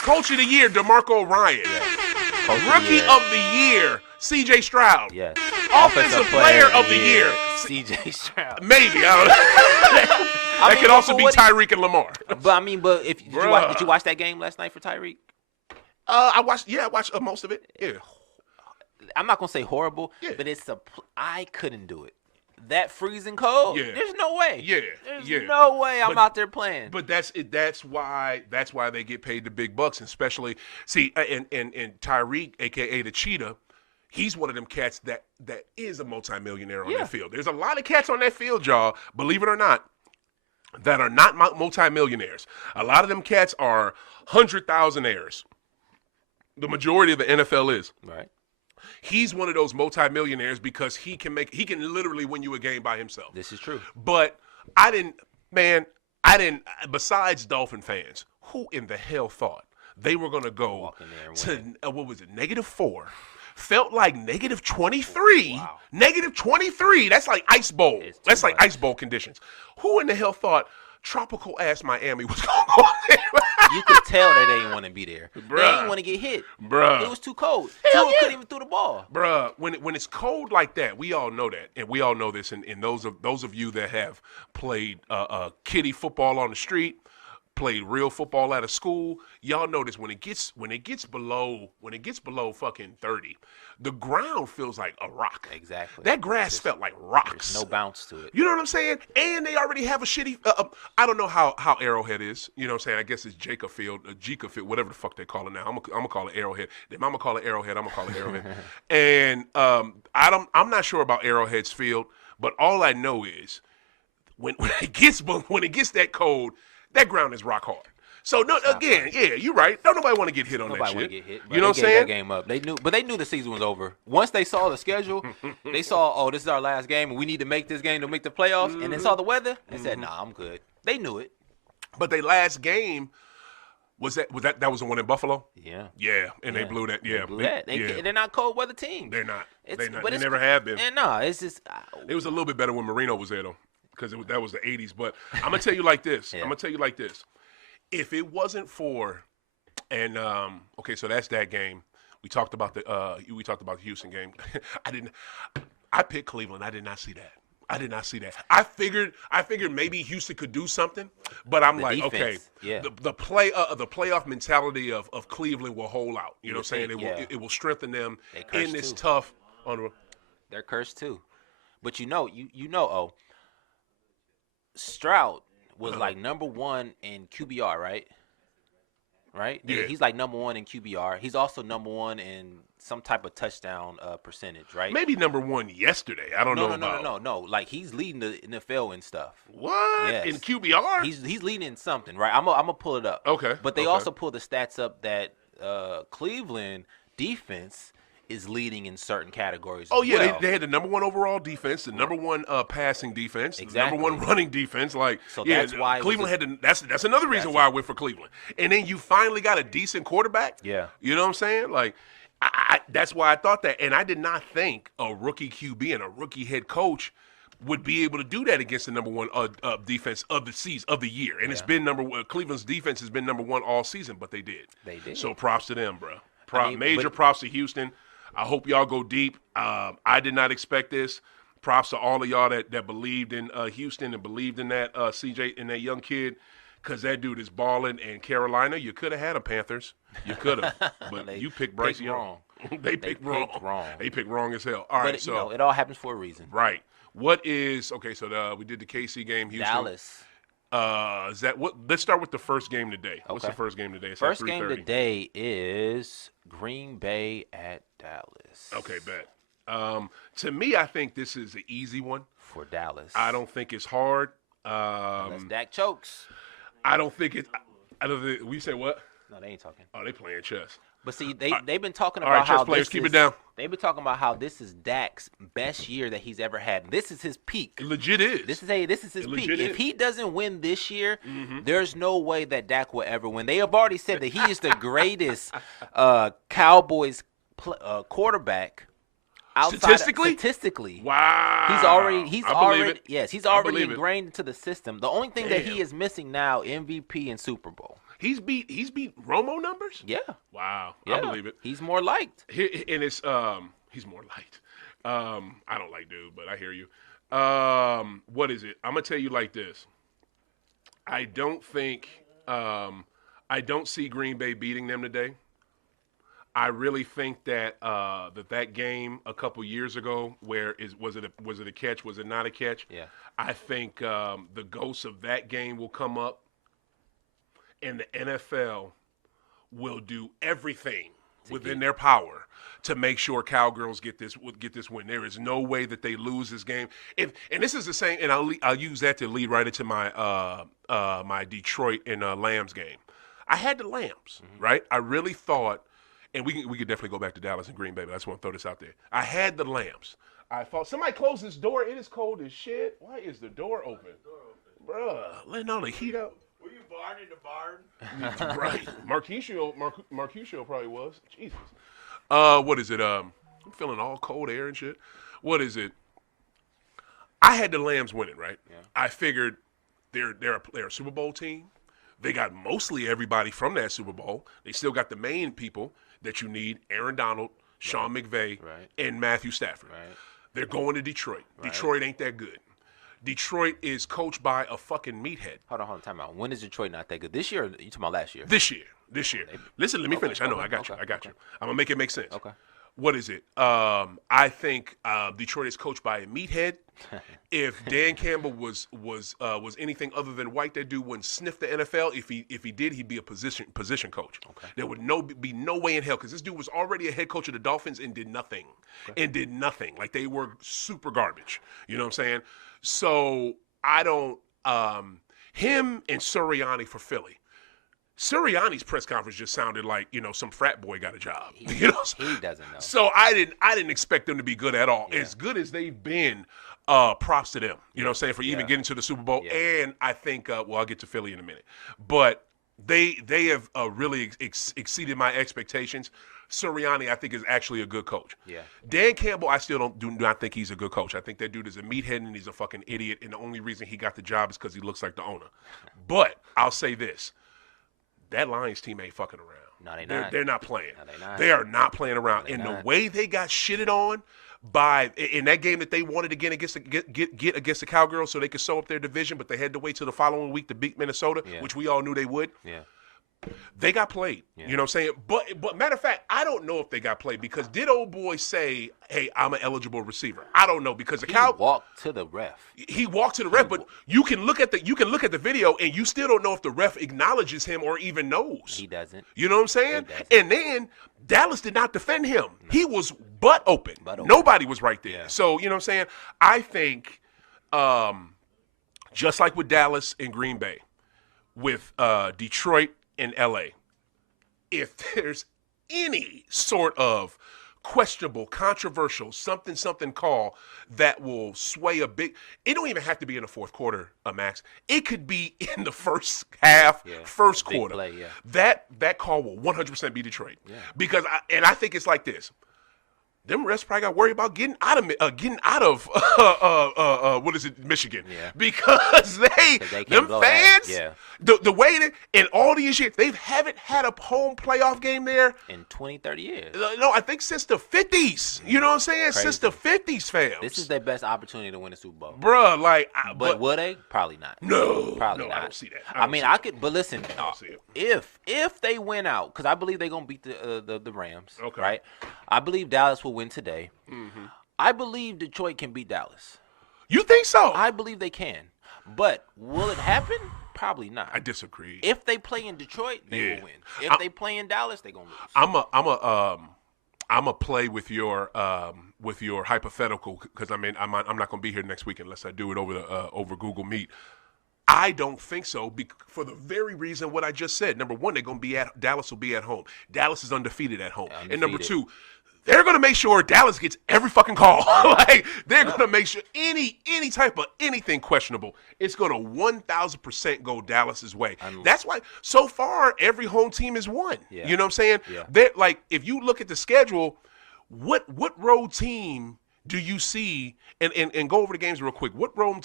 Coach of the Year, DeMarco Ryan. Coach of the Rookie year. of the Year, CJ Stroud. Yes. Offensive player of the year. CJ Stroud. Maybe. I don't know. That could also be Tyreek and Lamar. But I mean, did Bruh. you watch that game last night for Tyreek? I watched most of it. Yeah. I'm not gonna say horrible, Yeah. but I couldn't do it. That freezing cold. Yeah. There's no way. Yeah. There's Yeah. no way I'm But- out there playing. But that's why they get paid the big bucks, and especially and Tyreek, aka the Cheetah, he's one of them cats that is a multimillionaire on Yeah. that field. There's a lot of cats on that field, y'all, believe it or not, that are not multimillionaires. A lot of them cats are 100,000aires. The majority of the NFL is. Right. He's one of those multimillionaires because he can literally win you a game by himself. This is true. But I didn't. Besides Dolphin fans, who in the hell thought they were gonna go Walk in there and to what was it? -4. Felt like -23. Wow. -23. That's like ice bowl. It's too That's like much. ice bowl conditions. Who in the hell thought tropical ass Miami was gonna go there? You could tell they didn't want to be there. They Bruh. didn't want to get hit. Bruh. It was too cold. Hell Tua yeah. couldn't even throw the ball. Bruh, when it's cold like that, we all know that, and we all know this. And those of you that have played kiddie football on the street, played real football out of school, y'all know this. When it gets below fucking 30, the ground feels like a rock. Exactly. That grass felt like rocks. No bounce to it. You know what I'm saying? And they already have a shitty. I don't know how Arrowhead is. You know what I'm saying? I guess it's Jacob Field, whatever the fuck they call it now. I'm gonna call it Arrowhead. Their mama call it Arrowhead. I'm gonna call it Arrowhead. And I'm not sure about Arrowhead's field, but all I know is when it gets that cold, that ground is rock hard. So no, again, yeah, you're right. Don't nobody want to get hit on that Nobody shit. want to get hit. You know what I'm They saying? gave that game up. They knew the season was over. Once they saw the schedule, they saw, oh, this is our last game, and we need to make this game to make the playoffs. And they saw the weather and said, nah, I'm good. They knew it. But their last game was that was the one in Buffalo? Yeah. Yeah, and they blew that. Yeah, They blew that. They're not cold weather teams. They're not. They're not. but They it's- never have been. And no, it's just It was a little bit better when Marino was there, though, because that was the 80s. But I'm going to tell you like this. Yeah. If it wasn't for, and okay, so that's that game. We talked about the Houston game. I picked Cleveland. I did not see that. I figured maybe Houston could do something, but I'm The like, defense, okay, yeah. the playoff mentality of Cleveland will hold out. You know what I'm saying? think, It will strengthen them They cursed in this too. tough. they're cursed too. But Stroud was like number 1 in QBR, right? Right? Yeah. He's like number 1 in QBR. He's also number 1 in some type of touchdown percentage, right? Maybe number 1 yesterday. I don't know about. No. Like he's leading the NFL and stuff. What? Yes. In QBR? He's leading in something, right? I'm gonna pull it up. Okay. But they okay. also pull the stats up that Cleveland defense is leading in certain categories. Oh as yeah, well. they had the number 1 overall defense, the number 1 passing defense, Exactly. the number 1 running defense. Like, So yeah, that's why it Cleveland was had to. That's another reason why I went for Cleveland. And then you finally got a decent quarterback. Yeah. You know what I'm saying? Like, that's why I thought that, and I did not think a rookie QB and a rookie head coach would be able to do that against the number 1 defense of the season of the year. And it's been Cleveland's defense has been number 1 all season, but they did. They did. So props to them, bro. I mean, but- Props to Houston. I hope y'all go deep. I did not expect this. Props to all of y'all that believed in Houston and believed in that CJ and that young kid, because that dude is balling. And Carolina, you could have had a Panthers. You could have, but you picked Bryce picked Young. wrong. They picked wrong. They picked wrong as hell. All right, But so it all happens for a reason. right. What is okay? So we did the KC game. Houston. Dallas. Is that what? Let's start with the first game today. What's the Okay. first game today? It's First at game 3:30. today is Green Bay at Dallas. Okay, bet. To me, I think this is an easy one. For Dallas. I don't think it's hard. Unless Dak chokes. I don't think it. I don't think we say what? No, they ain't talking. Oh, they playing chess. But see, they've been talking All about right, chess how players, this keep is, it down. They've been talking about how this is Dak's best year that he's ever had. This is his peak. It legit is. This is his It peak. legit If is. he doesn't win this year, there's no way that Dak will ever win. They have already said that he is the greatest Cowboys quarterback. Statistically, Wow. he's already I believe it. ingrained into the system. The only thing that he is missing now, MVP and Super Bowl. He's beat Romo numbers. Yeah, Wow. yeah. I believe it. He's more liked. And it's he's more light. I don't like dude, but I hear you. What is it? I'm gonna tell you like this. I don't see Green Bay beating them today. I really think that that game a couple years ago, was it a catch? Was it not a catch? Yeah. I think the ghost of that game will come up, and the NFL will do everything within their power to make sure Cowgirls get this win. There is no way that they lose this game. And this is the same. And I'll use that to lead right into my my Detroit and Lambs game. I had the Lambs, right? I really thought. And we could definitely go back to Dallas and Green Bay, but I just want to throw this out there. I had the Lambs. I thought somebody close this door. It is cold as shit. Why is the door open? Bruh, letting all the heat out. Were you born in the barn? Right. Marquisio probably was. Jesus. What is it? I'm feeling all cold air and shit. What is it? I had the Lambs winning, right? Yeah. I figured they're a Super Bowl team. They got mostly everybody from that Super Bowl. They still got the main people that you need: Aaron Donald, Sean McVay, and Matthew Stafford. Right. They're going to Detroit. Right. Detroit ain't that good. Detroit is coached by a fucking meathead. Hold on, time out. When is Detroit not that good? This year or you talking about last year? This year. Listen, let me finish. I know, I got you. I'm gonna make it make sense. Okay. What is it? I think Detroit is coached by a meathead. If Dan Campbell was anything other than white, that dude wouldn't sniff the NFL. If he did, he'd be a position coach. Okay. There would be no way in hell, because this dude was already a head coach of the Dolphins and did nothing. Like, they were super garbage. You know what I'm saying? So I don't. Him and Sirianni for Philly. Sirianni's press conference just sounded like, some frat boy got a job. He doesn't know. So I didn't expect them to be good at all. Yeah. As good as they've been, props to them. You know what I'm saying, for even getting to the Super Bowl. Yeah. And I think, I'll get to Philly in a minute. But they have really exceeded my expectations. Sirianni, I think, is actually a good coach. Yeah. Dan Campbell, I still do not think he's a good coach. I think that dude is a meathead and he's a fucking idiot. And the only reason he got the job is because he looks like the owner. But I'll say this. That Lions team ain't fucking around. No, they're not. They're not playing. No, they're not. They are not playing around. No, and they're the not. way they got shitted on in that game that they wanted to get against the Cowgirls so they could sew up their division, but they had to wait till the following week to beat Minnesota, which we all knew they would. Yeah. They got played. Yeah. You know what I'm saying? But matter of fact, I don't know if they got played, because did old boy say, "Hey, I'm an eligible receiver"? I don't know, because He walked to the ref. He walked to the ref, but you can look at the video and you still don't know if the ref acknowledges him or even knows. He doesn't. You know what I'm saying? He doesn't. And then Dallas did not defend him. No. He was butt open. Nobody was right there. Yeah. So, you know what I'm saying? I think just like with Dallas and Green Bay, with Detroit and LA, if there's any sort of questionable, controversial, something call that will sway a big, it don't even have to be in the fourth quarter, Max. It could be in the first half, first quarter. Play, That call will 100% be Detroit. Yeah. Because I think it's like this. Them refs probably got worried about getting out of what is it, Michigan? Yeah. Because them fans, the way that in all these years they haven't had a home playoff game there in 20, 30 years. No, I think since the 50s. You know what I'm saying? Crazy. Since the 50s, fam. This is their best opportunity to win a Super Bowl, bruh. Like, but will they? Probably not. No, probably not. I don't see that. I could, but listen, I don't see it. if they win out, because I believe they're gonna beat the Rams. Okay. Right. I believe Dallas will win today. Mm-hmm. I believe Detroit can beat Dallas. You think so? I believe they can, but will it happen? Probably not. I disagree. If they play in Detroit, they will win. If they play in Dallas, they're gonna lose. I'm a play with your hypothetical, because I'm not gonna be here next week unless I do it over Google Meet. I don't think so, for the very reason what I just said. Number one, Dallas will be at home. Dallas is undefeated at home. And number two, they're going to make sure Dallas gets every fucking call. Like, they're going to make sure any type of anything questionable, it's going to 1,000% go Dallas's way. That's why so far every home team has won. Yeah. You know what I'm saying? Yeah. They're, like, if you look at the schedule, what road team do you see, and go over the games real quick, what road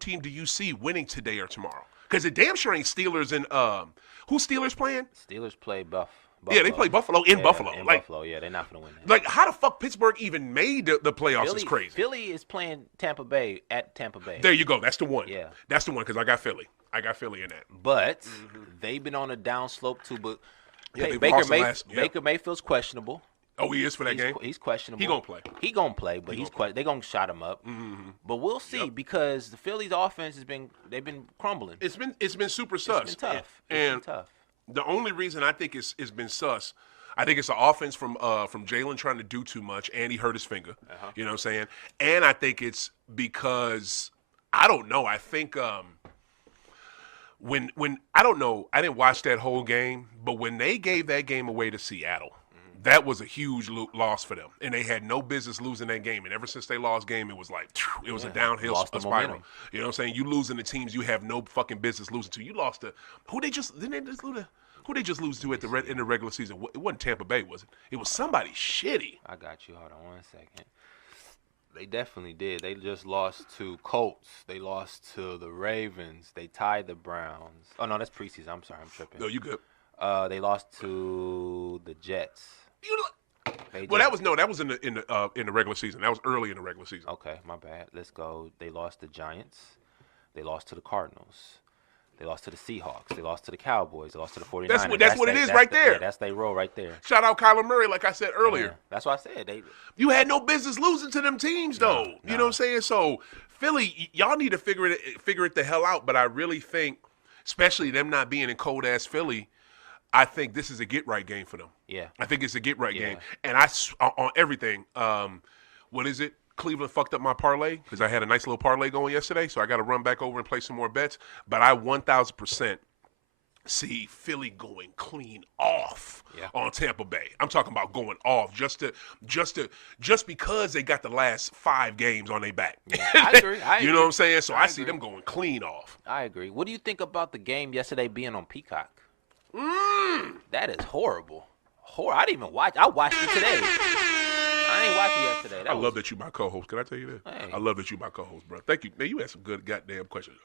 team do you see winning today or tomorrow? Because it damn sure ain't Steelers and who's Steelers playing? Steelers play Buffalo. Yeah, they play Buffalo in Buffalo. In like, Buffalo, they're not going to win that. Like, how the fuck Pittsburgh even made the playoffs is crazy. Philly is playing Tampa Bay at Tampa Bay. There you go. That's the one. Yeah. That's the one, because I got Philly. I got Philly in that. But they've been on a down slope, too. But yeah, Baker Mayfield's questionable. Oh, he is for that game? He's questionable. He gonna play. But they're gonna shot him up. Mm-hmm. But we'll see, because the Phillies offense they've been crumbling. It's been super sus. It's been tough. It's been tough. The only reason I think it's been sus, I think it's the offense from Jalen trying to do too much, and he hurt his finger. You know what I'm saying? And I think it's because, I don't know, I think when I don't know, I didn't watch that whole game, but when they gave that game away to Seattle, That was a huge loss for them, and they had no business losing that game. And ever since they lost game, it was like it was a downhill spiral. Momentum. You know what I'm saying? You losing the teams you have no fucking business losing to. You lost to who they just didn't they just lose to? Who they just lose to in the regular season? It wasn't Tampa Bay, was it? It was somebody shitty. I got you. Hold on 1 second. They definitely did. They just lost to Colts. They lost to the Ravens. They tied the Browns. Oh no, that's preseason. I'm sorry, I'm tripping. No, you good. They lost to the Jets. That was in the regular season. That was early in the regular season. Okay, my bad. Let's go. They lost to the Giants. They lost to the Cardinals. They lost to the Seahawks. They lost to the Cowboys. They lost to the 49ers. That's what it is right there. Yeah, that's their role right there. Shout out Kyler Murray, like I said earlier. Yeah, that's what I said. You had no business losing to them teams, though. No. You know what I'm saying? So, Philly, y'all need to figure it the hell out. But I really think, especially them not being in cold-ass Philly, I think this is a get-right game for them. Yeah. I think it's a get-right Yeah. game. And on everything, what is it? Cleveland fucked up my parlay because I had a nice little parlay going yesterday, so I got to run back over and play some more bets. But I 1,000% see Philly going clean off on Tampa Bay. I'm talking about going off just because they got the last 5 games on their back. Yeah, I agree. You know what I'm saying? So I see agree. them going clean off. I agree. What do you think about the game yesterday being on Peacock? That is horrible. I didn't even watch. I watched it today. I ain't watching yesterday. I love that you my co-host. Can I tell you that? Hey. I love that you my co-host, bro. Thank you. Man, you had some good goddamn questions.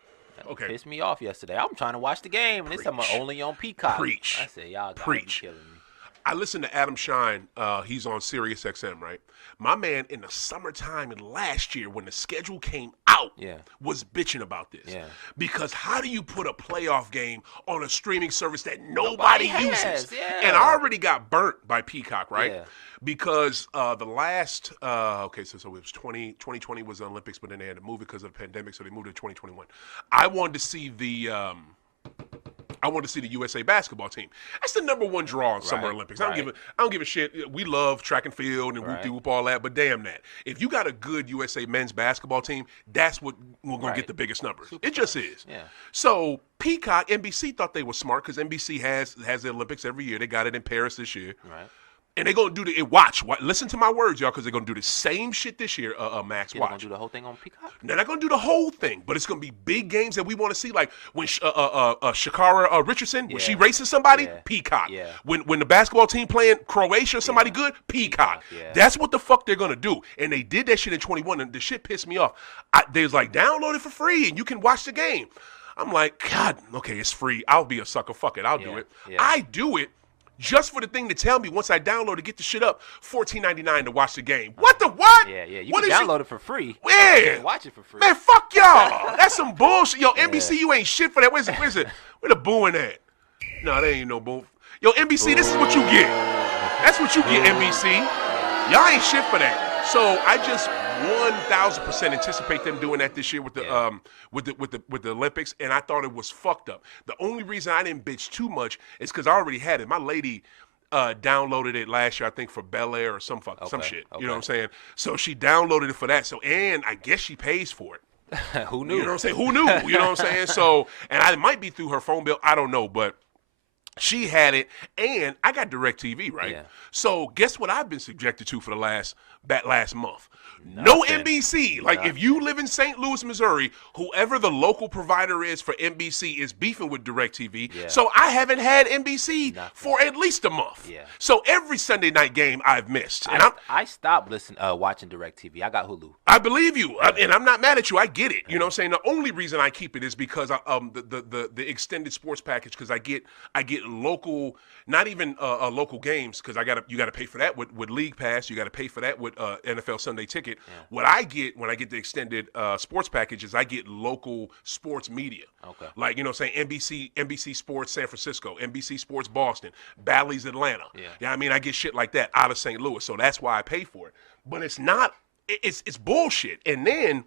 Okay. Pissed me off yesterday. I'm trying to watch the game, and it's only on Peacock. Preach. I said, y'all gotta Preach. be killing me. I listened to Adam Shine. He's on Sirius XM, right? My man in the summertime and last year when the schedule came out was bitching about this. Yeah. Because how do you put a playoff game on a streaming service that nobody uses? Yeah. And I already got burnt by Peacock, right? Yeah. Because the last, so it was 2020 was the Olympics, but then they had to move it because of the pandemic, so they moved it to 2021. I wanted to see the USA basketball team. That's the number one draw in Summer Olympics. I don't give a shit. We love track and field and whoop all that, but damn that. If you got a good USA men's basketball team, that's what we're gonna get the biggest numbers. It just is. Yeah. So Peacock, NBC thought they were smart because NBC has the Olympics every year. They got it in Paris this year. Right. And they're going to do watch, listen to my words, y'all, because they're going to do the same shit this year, Max. They're Watch. going to do the whole thing on Peacock? They're not going to do the whole thing, but it's going to be big games that we want to see, like when Shakara Richardson, when she races somebody, Peacock. Yeah. When the basketball team playing Croatia or somebody good, Peacock. Yeah. That's what the fuck they're going to do. And they did that shit in 21, and the shit pissed me off. They was like, download it for free, and you can watch the game. I'm like, God, okay, it's free. I'll be a sucker. Fuck it. I'll do it. Yeah. I do it. Just for the thing to tell me once I download to get the shit up, $14.99 to watch the game. What the what? Yeah. You can download it for free. Yeah. You can watch it for free. Man, fuck y'all. That's some bullshit. Yo, NBC, you ain't shit for that. Where's it? Where the booing at? No, there ain't no boo. Yo, NBC, this is what you get. That's what you get, NBC. Y'all ain't shit for that. So I just 1,000% anticipate them doing that this year with the Olympics, and I thought it was fucked up. The only reason I didn't bitch too much is because I already had it. My lady downloaded it last year, I think, for Bel Air or some shit. You know what I'm saying? So she downloaded it for that. So, and I guess she pays for it. Who knew? You know what I'm saying? Who knew? You know what I'm saying? So, and I might be through her phone bill. I don't know, but she had it, and I got DirecTV, right? Yeah. So guess what I've been subjected to for that last month? Nothing. No NBC. Like, if you live in St. Louis, Missouri, whoever the local provider is for NBC is beefing with DirecTV. Yeah. So I haven't had NBC for at least a month. Yeah. So every Sunday night game I've missed. And I stopped watching DirecTV. I got Hulu. I believe you. And I'm not mad at you. I get it. You know what I'm saying? The only reason I keep it is because the extended sports package, because I get local, not even local games, because you got to pay for that with League Pass. You got to pay for that with NFL Sunday Ticket. Yeah. What I get when I get the extended sports package is I get local sports media. Okay. Like, you know what I'm saying, NBC Sports San Francisco, NBC Sports Boston, Bally's Atlanta. Yeah. Yeah, I mean, I get shit like that out of St. Louis. So that's why I pay for it. But it's not it's bullshit. And then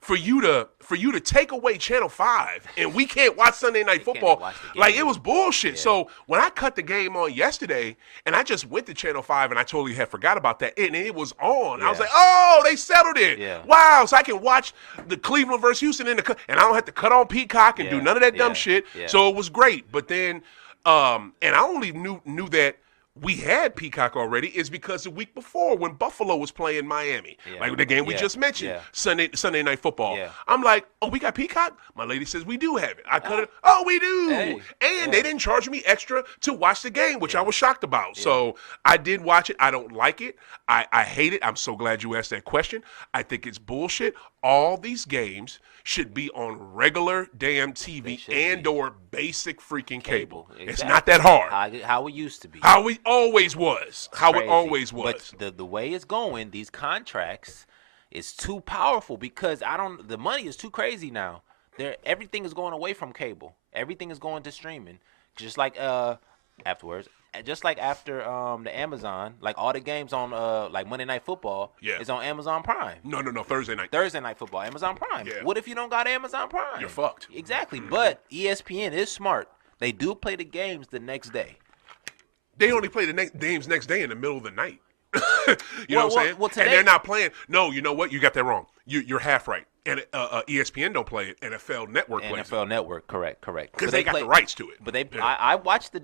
for you to take away Channel 5 and we can't watch Sunday Night Football, like, it was bullshit. Yeah. So when I cut the game on yesterday and I just went to Channel 5 and I totally had forgot about that and it was on. Yeah. I was like, oh, they settled it. Yeah. Wow, so I can watch the Cleveland versus Houston and I don't have to cut on Peacock and do none of that dumb shit. Yeah. So it was great. But then, and I only knew that we had Peacock already is because the week before when Buffalo was playing Miami, like the game we just mentioned, Sunday Night Football. Yeah. I'm like, oh, we got Peacock? My lady says we do have it. I cut it. We do. Hey. And they didn't charge me extra to watch the game, which I was shocked about. So I did watch it. I don't like it. I hate it. I'm so glad you asked that question. I think it's bullshit. All these games should be on regular damn TV and or basic freaking cable. Exactly. It's not that hard. How it used to be. How it always was. How it always was. But the way it's going, these contracts is too powerful because the money is too crazy now. Everything is going away from cable. Everything is going to streaming. Just like afterwards. Just like after the Amazon, like all the games on like Monday Night Football is on Amazon Prime. No, Thursday night. Thursday Night Football, Amazon Prime. Yeah. What if you don't got Amazon Prime? You're fucked. Exactly. But ESPN is smart. They do play the games the next day. They only play the games next day in the middle of the night. You know what I'm saying? Well, today, and they're not playing. No, you know what? You got that wrong. You're half right. And ESPN don't play it. NFL Network plays it. NFL Network, correct. Because they got the rights to it. But I watched the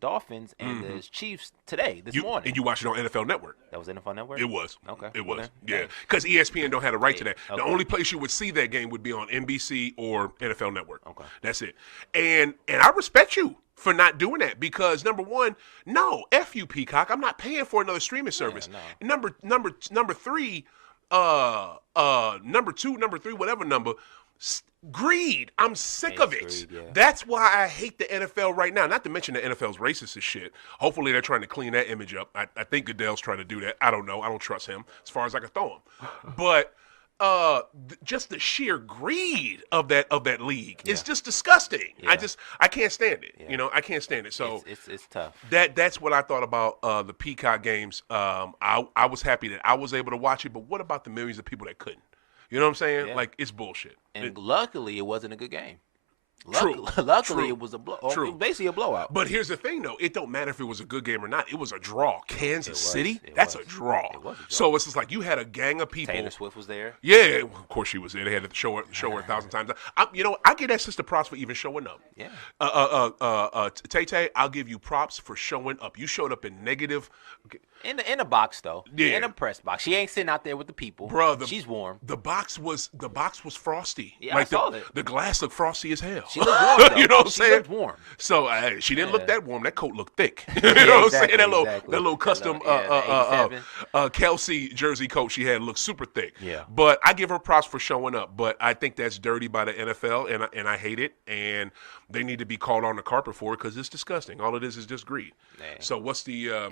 Dolphins and the Chiefs this morning. And you watched it on NFL Network. That was NFL Network? It was. Okay. It was. Okay. Yeah. Because ESPN don't have the right to that. Okay. The only place you would see that game would be on NBC or NFL Network. Okay. That's it. And I respect you for not doing that because number one, no, F you, Peacock. I'm not paying for another streaming service. No. Number three, number two, number three, whatever number. Greed. I'm sick of it. Greed, yeah. That's why I hate the NFL right now. Not to mention the NFL's racist as shit. Hopefully they're trying to clean that image up. I think Goodell's trying to do that. I don't know. I don't trust him as far as I can throw him. But just the sheer greed of that league is just disgusting. Yeah. I can't stand it. Yeah. You know, I can't stand it. So it's tough. That's what I thought about the Peacock games. I was happy that I was able to watch it, but what about the millions of people that couldn't? You know what I'm saying? Yeah. Like, it's bullshit. And luckily, it wasn't a good game. True. It was a blow. True. It was basically a blowout. But here's the thing, though. It don't matter if it was a good game or not. It was a draw. Kansas City, It that's was. a draw. It was a draw. So it's just like you had a gang of people. Taylor Swift was there. Yeah, of course she was there. They had to show her 1,000 times. I give that sister props for even showing up. Yeah. Tay, I'll give you props for showing up. You showed up in negative. In the box though. Yeah. In the press box. She ain't sitting out there with the people. Bruh, she's warm. The box was frosty. Yeah, like I saw that. The glass looked frosty as hell. She looked warm though. You know what I'm She saying? looked warm. So she didn't look that warm. That coat looked thick. You know what I'm saying? That little custom Kelsey jersey coat she had looked super thick. Yeah. But I give her props for showing up. But I think that's dirty by the NFL, and I hate it. And they need to be called on the carpet for it because it's disgusting. All it is just greed. Man. So what's the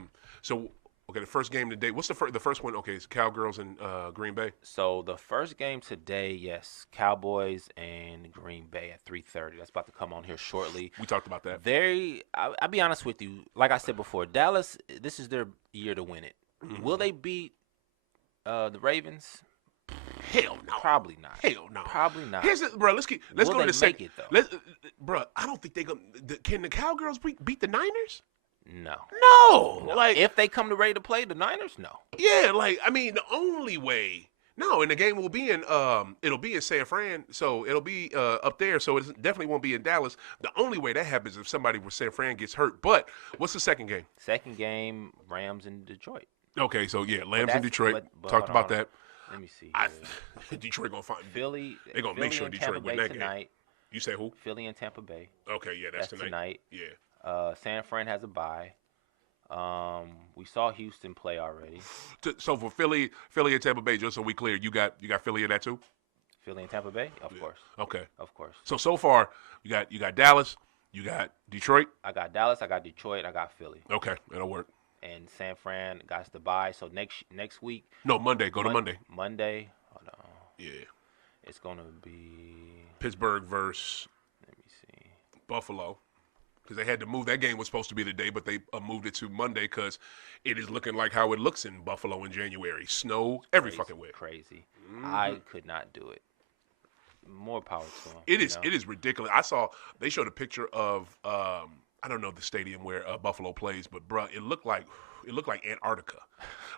okay, the first game today. What's the first one? Okay, it's Cowgirls and Green Bay. So the first game today, yes, Cowboys and Green Bay at 3:30. That's about to come on here shortly. We talked about that. I'll be honest with you. Like I said before, Dallas, this is their year to win it. Mm-hmm. Will they beat the Ravens? Hell no. Probably not. Hell no. Probably not. Bro, let's go to the second. It, though? Bro, I don't think can the Cowgirls beat the Niners? No. No. Like, if they come ready to play the Niners, no. Yeah, like, I mean, the only way. No, and the game will be it'll be in San Fran, so it'll be up there, so it definitely won't be in Dallas. The only way that happens is if somebody with San Fran gets hurt. But what's the second game? Second game, Rams in Detroit. Okay, so yeah, Lambs in Detroit. But Talked about that. Let me see. Detroit gonna find Philly. They're gonna make sure Detroit win that tonight. game. You say who? Philly and Tampa Bay. Okay, yeah, that's tonight. Yeah. San Fran has a bye. We saw Houston play already. So for Philly and Tampa Bay, just so we clear, you got Philly in that too? Philly and Tampa Bay, of course. Okay. Of course. So far, you got Dallas, you got Detroit. I got Dallas, I got Detroit, I got Philly. Okay, that'll work. And San Fran got the bye, so next week. No, Monday. Go to Monday. Monday. Hold on. Yeah. It's gonna be Pittsburgh versus. Let me see. Buffalo. Because they had to move. That game was supposed to be today, but they moved it to Monday because it is looking like how it looks in Buffalo in January. Snow every fucking way. Crazy. Mm-hmm. I could not do it. More power to them. It is ridiculous. I saw they showed a picture of I don't know the stadium where Buffalo plays, but bruh, it looked like Antarctica.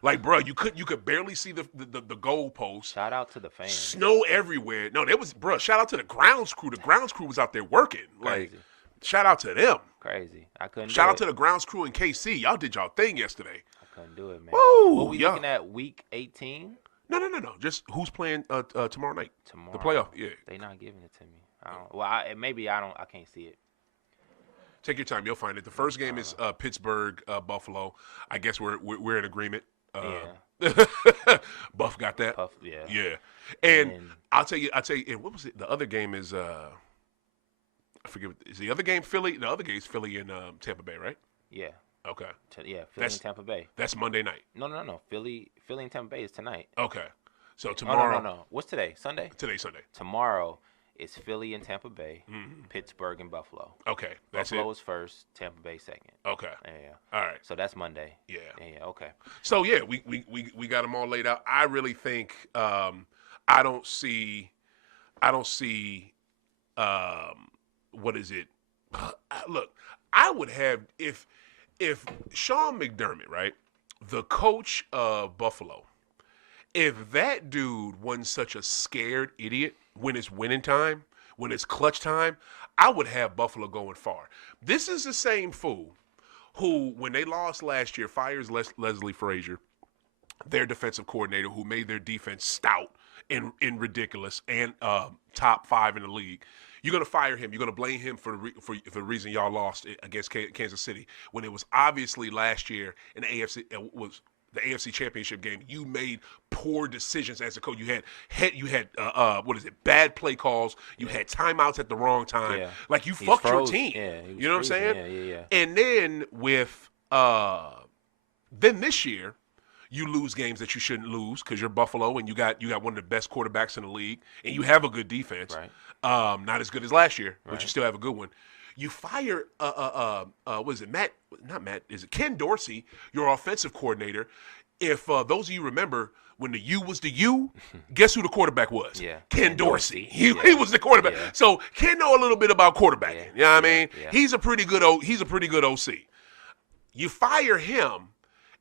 Like, bruh, you could barely see the goal post. Shout out to the fans. Snow everywhere. No, there was, bruh, shout out to the grounds crew. The grounds crew was out there working. Crazy. Like, Shout out to them. Crazy. I couldn't Shout do out it. to the grounds crew in KC. Y'all did y'all thing yesterday. I couldn't do it, man. Woo, What we yeah. looking at, week 18? No. Just who's playing tomorrow night? Tomorrow. The playoff. Yeah. They not giving it to me. I don't. Well, I can't see it. Take your time. You'll find it. The first game is Pittsburgh, Buffalo. I guess we're in agreement. Buff got that. Puff, yeah. Yeah. And I'll tell you. And what was it? The other game is I forget. Is the other game Philly? The other game is Philly and Tampa Bay, right? Yeah. Okay. Philly and Tampa Bay. That's Monday night. No. Philly and Tampa Bay is tonight. Okay. So tomorrow. No. What's today? Sunday? Today's Sunday. Tomorrow is Philly and Tampa Bay, Pittsburgh and Buffalo. Okay. That's Buffalo it. is first, Tampa Bay second. Okay. Yeah. All right. So that's Monday. Yeah. Yeah. Okay. So yeah, we got them all laid out. I really think I don't see what is it? Look, I would have if Sean McDermott, right, the coach of Buffalo, if that dude wasn't such a scared idiot when it's winning time, when it's clutch time, I would have Buffalo going far. This is the same fool who, when they lost last year, fires Leslie Frazier, their defensive coordinator, who made their defense stout and ridiculous and top 5 in the league. You're going to fire him. You're going to blame him for the reason y'all lost against Kansas City, when it was obviously last year in the AFC. It was the AFC Championship game. You made poor decisions as a coach. You had bad play calls. You had timeouts at the wrong time. Yeah. Like you fucked your team. Yeah, you know what I'm saying? Yeah. And then with then this year, you lose games that you shouldn't lose because you're Buffalo and you got one of the best quarterbacks in the league and you have a good defense. Right. Not as good as last year, but Right. you still have a good one. You fire what is it? Ken Dorsey, your offensive coordinator. If those of you remember when the U was the U, guess who the quarterback was? Yeah. Ken Dorsey. He was the quarterback. Yeah. So Ken know a little bit about quarterbacking. Yeah. You know what I mean? Yeah. He's a pretty good OC. You fire him,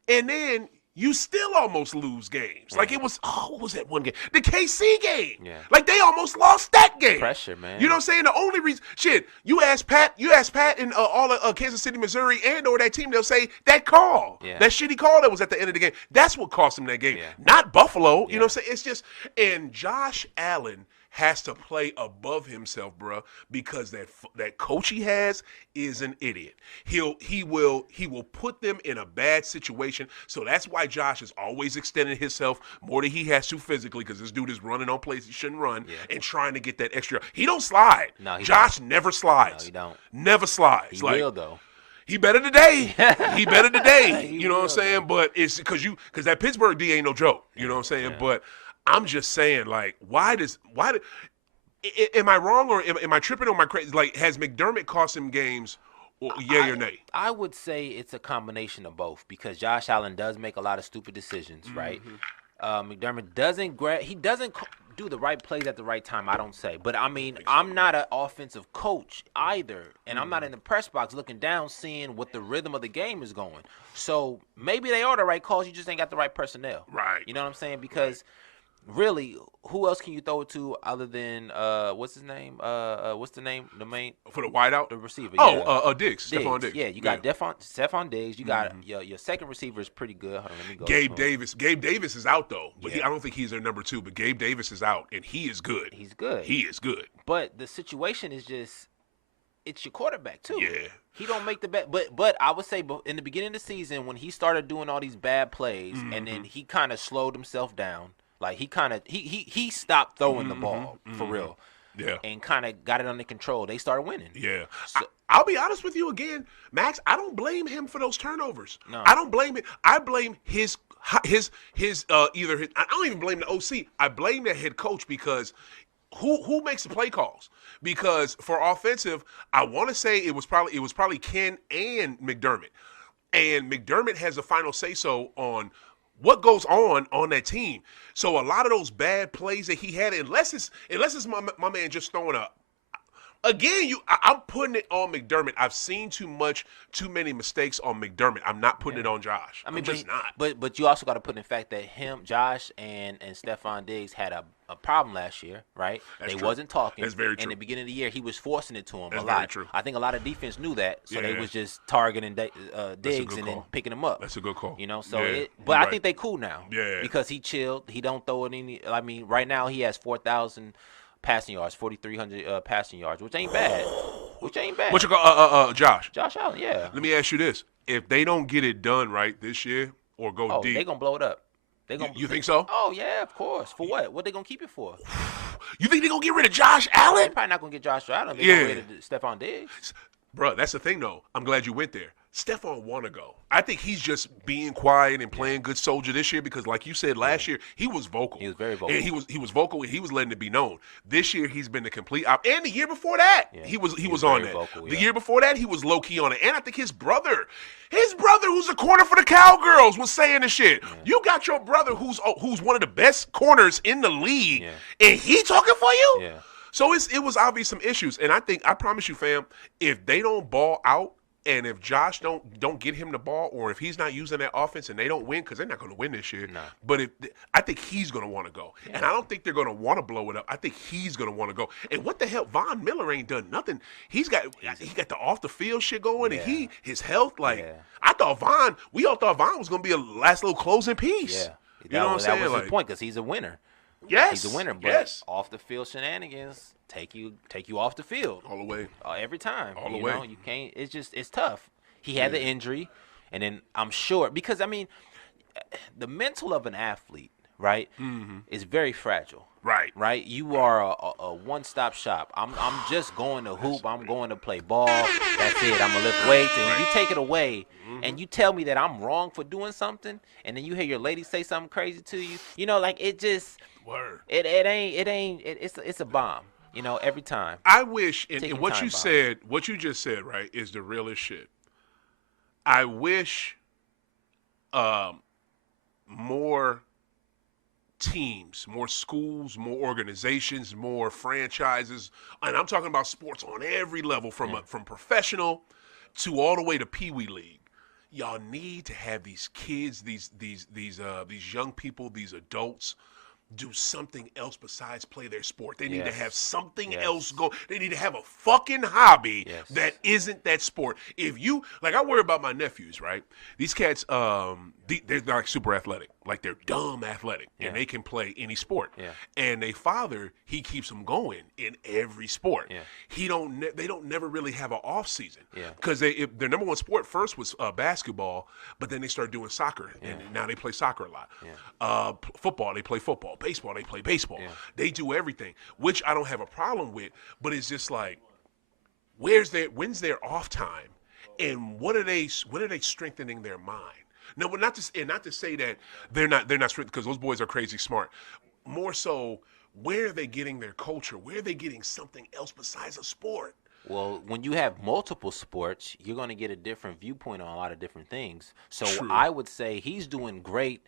and then you still almost lose games. Like it was, what was that one game? The KC game. Yeah. Like they almost lost that game. Pressure, man. You know what I'm saying? The only reason, you ask Pat in all of Kansas City, Missouri, and or that team, they'll say that call, that shitty call that was at the end of the game. That's what cost them that game, not Buffalo. You know what I'm saying? It's just, and Josh Allen has to play above himself, bro, because that coach he has is an idiot. He will put them in a bad situation. So that's why Josh is always extending himself more than he has to physically, because this dude is running on plays he shouldn't run and trying to get that extra. He don't slide. No, Josh never slides. No, he don't. Never slides. He will though. He better today. He better today. You know what I'm saying? But it's because that Pittsburgh D ain't no joke. You know what I'm saying? Yeah. But I'm just saying, like, am I wrong or am I tripping on my crazy? Like, has McDermott cost him games, yay or nay? I would say it's a combination of both, because Josh Allen does make a lot of stupid decisions, right? McDermott doesn't do the right plays at the right time, I don't say. But, I mean, I'm not an offensive coach either, and I'm not in the press box looking down seeing what the rhythm of the game is going. So maybe they are the right calls, you just ain't got the right personnel. Right. You know what I'm saying? Because really, who else can you throw it to other than what's his name? What's the name? The main for the wideout, the receiver. Diggs. Stephon Diggs. Yeah, you got Stephon Diggs. You got your second receiver is pretty good. Hold on, let me go. Gabe Davis. Gabe Davis is out though, but I don't think he's their number 2. But Gabe Davis is out, and he is good. He's good. He is good. But the situation is just, it's your quarterback too. Yeah. He don't make the bet. But I would say in the beginning of the season, when he started doing all these bad plays, and then he kind of slowed himself down. Like he stopped throwing the ball for real. Yeah. And kind of got it under control. They started winning. Yeah. So, I'll be honest with you again, Max. I don't blame him for those turnovers. No. I don't blame him. I blame his I don't even blame the OC. I blame the head coach, because who makes the play calls? Because for offensive, I want to say it was probably Ken and McDermott. And McDermott has the final say so on what goes on that team. So a lot of those bad plays that he had, unless it's my man just throwing Again, I'm putting it on McDermott. I've seen too many mistakes on McDermott. I'm not putting it on Josh. I'm just not. But you also got to put in the fact that Josh, and Stephon Diggs had a problem last year, right? That's they true. wasn't talking. That's very true. In the beginning of the year, he was forcing it to him That's a lot. very true. I think a lot of defense knew that, so they Yeah. was just targeting Diggs and then call. picking him up. That's a good call. You know, so Yeah, but you're I right. think they cool now. Yeah. Because he chilled. He don't throw it any. I mean, right now he has 4,000 passing yards, 4,300 passing yards, which ain't bad. Which ain't bad. What you call Josh? Josh Allen, yeah. Let me ask you this: if they don't get it done right this year or go deep, they gonna blow it up. They gonna. you think so? Oh yeah, of course. For what? What they gonna keep it for? You think they're gonna get rid of Josh They Allen? probably not gonna get Josh Allen. They Yeah. gonna get rid of Stephon Diggs. Bro, that's the thing, though. I'm glad you went there. Stephon want to go. I think he's just being quiet and playing good soldier this year because, like you said, last year he was vocal. He was very vocal. And he was vocal and he was letting it be known. This year he's been the complete and the year before that he was on very that. vocal, The yeah. year before that he was low key on it. And I think his brother, who's a corner for the Cowgirls, was saying the shit. Yeah. You got your brother who's one of the best corners in the league, Yeah. and he talking for you. Yeah. So it was obvious some issues, and I promise you, fam, if they don't ball out, and if Josh don't get him the ball, or if he's not using that offense and they don't win, because they're not going to win this year. No. But I think he's going to want to go, and I don't think they're going to want to blow it up. I think he's going to want to go. And what the hell, Von Miller ain't done nothing. He got the off the field shit going, and his health Yeah. we all thought Von was going to be a last little closing piece. Yeah. You know what I'm saying? That was Like, his point because he's a winner. yes, He's a winner, but yes, off the field shenanigans take you off the field all the way. every time. All the you way. know, you can't. It's tough. He had the injury, and then I'm sure because I mean, the mental of an athlete, right, is very fragile. Right. Right, you are a one-stop shop. I'm just going to hoop. I'm going to play ball. That's it. I'm gonna lift weights. And when you take it away, and you tell me that I'm wrong for doing something, and then you hear your lady say something crazy to you, you know, like it just, Word. it's a bomb. You know, every time. I wish, and Taking what time you bomb. said, what you just said, right, is the realest shit. I wish more teams, more schools, more organizations, more franchises, and I'm talking about sports on every level, from professional to all the way to Pee Wee League. Y'all need to have these kids, these young people, these adults, do something else besides play their sport. They need to Yes. have something Yes. else go. They need to have a fucking hobby Yes. that isn't that sport. If you I worry about my nephews, right? These cats, they're like super athletic, like they're dumb athletic, and they can play any sport. Yeah. And their father, he keeps them going in every sport. Yeah. They don't never really have an off season. Yeah. Because their number one sport first was basketball, but then they started doing soccer, and now they play soccer a lot. Yeah. Football, they play football. Baseball, they play baseball. Yeah. They do everything, which I don't have a problem with. But it's just like, when's their off time, and what are they strengthening their mind? No, but not to say that they're not strengthened, because those boys are crazy smart. More so, where are they getting their culture? Where are they getting something else besides a sport? Well, when you have multiple sports, you're going to get a different viewpoint on a lot of different things. So True. I would say he's doing great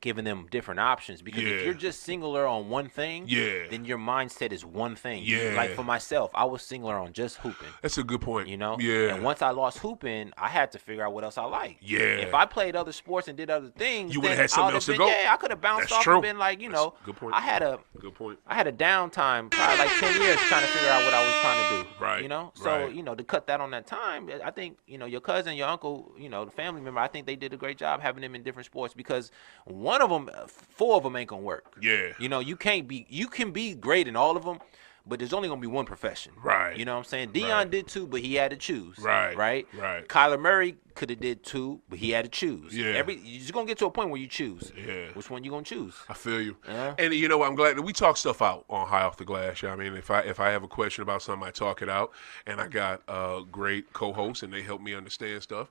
giving them different options, because if Yeah. you're just singular on one thing, Yeah. then your mindset is one thing. Yeah. Like for myself, I was singular on just hooping. That's a good point. You know? Yeah. And once I lost hooping, I had to figure out what else I liked. Yeah. If I played other sports and did other things, You would've then had something I would've else to been, go. Yeah, I could have bounced That's off true. and been like, you That's know, a good point. I had a downtime, probably like 10 years trying to figure out what I was trying to do. Right, You know? So, right. you know, to cut that on that time, I think, you know, your cousin, your uncle, you know, the family member, I think they did a great job having them in different sports, because one of them, 4 of them ain't going to work. Yeah. You know, you can be great in all of them, but there's only going to be one profession. Right. You know what I'm saying? Deion Right. did 2, but he had to choose. Right. Right? Right. Kyler Murray could have did 2, but he had to choose. Yeah. You're just going to get to a point where you choose. Yeah. Which one you going to choose? I feel you. Yeah. And you know what? I'm glad that we talk stuff out on High Off the Glass. I mean, if I have a question about something, I talk it out, and I got a great co-host, and they help me understand stuff.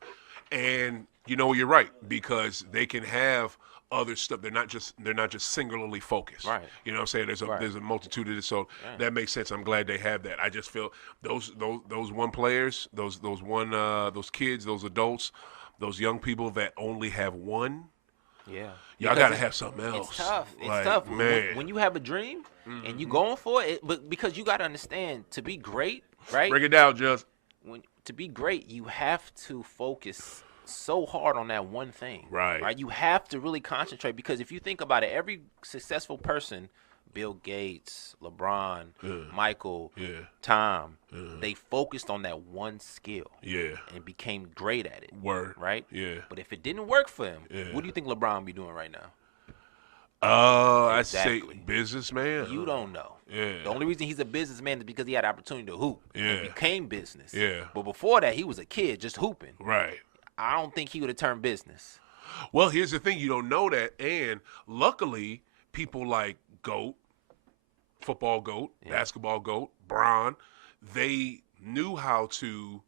And you know, you're right, because they can have other stuff. They're not just singularly focused. Right. You know what I'm saying? There's a multitude of this, so that makes sense. I'm glad they have that. I just feel those one players, those kids, those adults, those young people that only have one. Yeah. Y'all Because gotta have something else. It's tough. It's Like, tough. man. When you have a dream and you going for it, but because you got to understand, to be great, right? Break it down, just. To be great, you have to focus so hard on that one thing. Right. You have to really concentrate, because if you think about it, every successful person, Bill Gates, LeBron, Michael, Tom, they focused on that one skill. Yeah. And became great at it. Word. Right? Yeah. But if it didn't work for him, what do you think LeBron be doing right now? I'd Exactly. say businessman. You don't know. Yeah. The only reason he's a businessman is because he had the opportunity to hoop. Yeah. It became business. Yeah. But before that, he was a kid just hooping. Right. I don't think he would have turned business. Well, here's the thing. You don't know that. And luckily, people like GOAT, football GOAT, basketball GOAT, Bron, they knew how to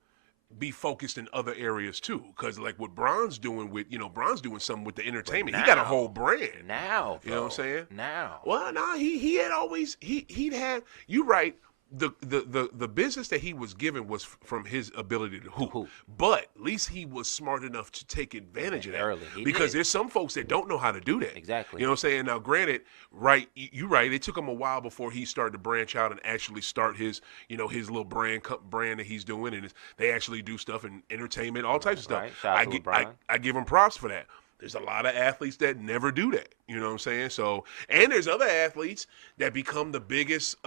be focused in other areas too. Because like what Bron's doing with, Bron's doing something with the entertainment. He got a whole brand. Now, you know what I'm saying? Now. Well, no, he had always, he'd had, you're right. The business that he was given was from his ability to hoop. But at least he was smart enough to take advantage of that. Early. Because there's some folks that don't know how to do that. Exactly. You know what I'm saying? Now, granted, right, you're right. It took him a while before he started to branch out and actually start his, his little brand that he's doing. And they actually do stuff in entertainment, all types of stuff. Right. Shout out to LeBron. I give him props for that. There's a lot of athletes that never do that. You know what I'm saying? So, and there's other athletes that become the biggest,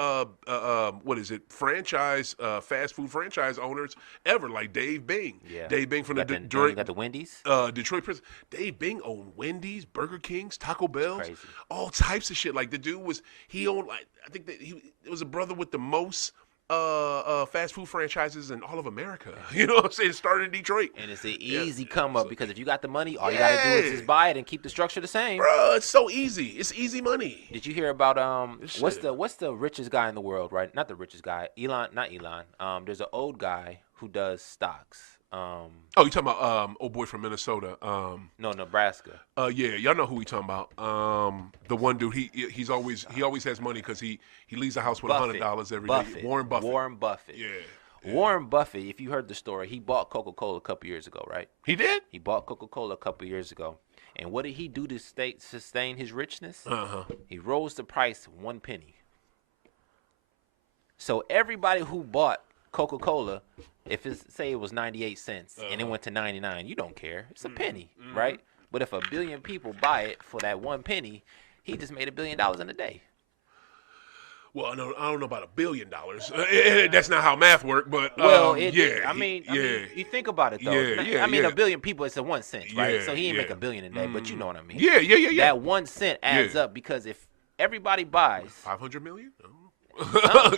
franchise, fast food franchise owners ever, like Dave Bing. Yeah. Dave Bing from got the Wendy's. Detroit Pistons. Dave Bing owned Wendy's, Burger King's, Taco Bell's, Crazy. all types of shit. Like the dude he owned, like, I think that it was a brother with the most fast food franchises in all of America. You know what I'm saying? It started in Detroit. And it's an easy come up, because if you got the money, all you got to do is just buy it and keep the structure the same. Bro, it's so easy. It's easy money. Did you hear about what's the richest guy in the world, right? Not the richest guy. Not Elon. There's an old guy who does stocks. You talking about old boy from Minnesota? No, Nebraska. Yeah, y'all know who we talking about. The one dude. He always has money because he leaves the house with $100 every day. Warren Buffett. Yeah. Warren Buffett. If you heard the story, he bought Coca-Cola a couple years ago, right? He did. He bought Coca-Cola a couple years ago, and what did he do to sustain his richness? He rose the price 1 penny. So everybody who bought Coca-Cola, if it was 98 cents and it went to 99, you don't care. It's a penny, right? But if 1 billion people buy it for that 1 penny, he just made $1 billion in a day. Well, I don't know about $1 billion. That's not how math works, but I mean, you think about it though. Yeah, I mean, 1 billion people, it's a 1 cent, right? Yeah, so he didn't make $1 billion a day, but you know what I mean. Yeah. That 1 cent adds up, because if everybody buys 500 million,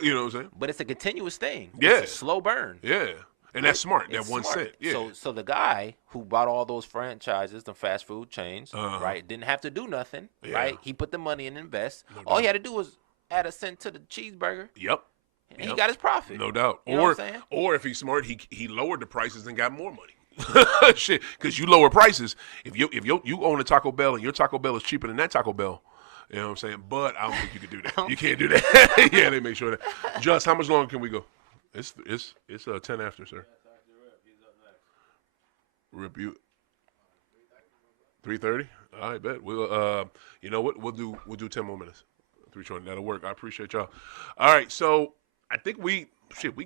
you know what I'm saying? But it's a continuous thing. Yeah. It's a slow burn. Yeah. And that's smart. That It's 1 smart. cent. Yeah. So the guy who bought all those franchises, the fast food chains, right, didn't have to do nothing, right? He put the money in and invest. All he had to do was add 1 cent to the cheeseburger. Yep. And he got his profit. No doubt. You know what I'm saying? Or if he's smart, he lowered the prices and got more money. Shit, because you lower prices. If you own a Taco Bell and your Taco Bell is cheaper than that Taco Bell, you know what I'm saying? But I don't think you can do that. You can't do that. Yeah, they make sure that. Just how much longer can we go? It's 10 after, sir. Rip you. 3:30. All right, bet. We'll you know what? We'll do 10 more minutes. 3:20. That'll work. I appreciate y'all. All right, so I think we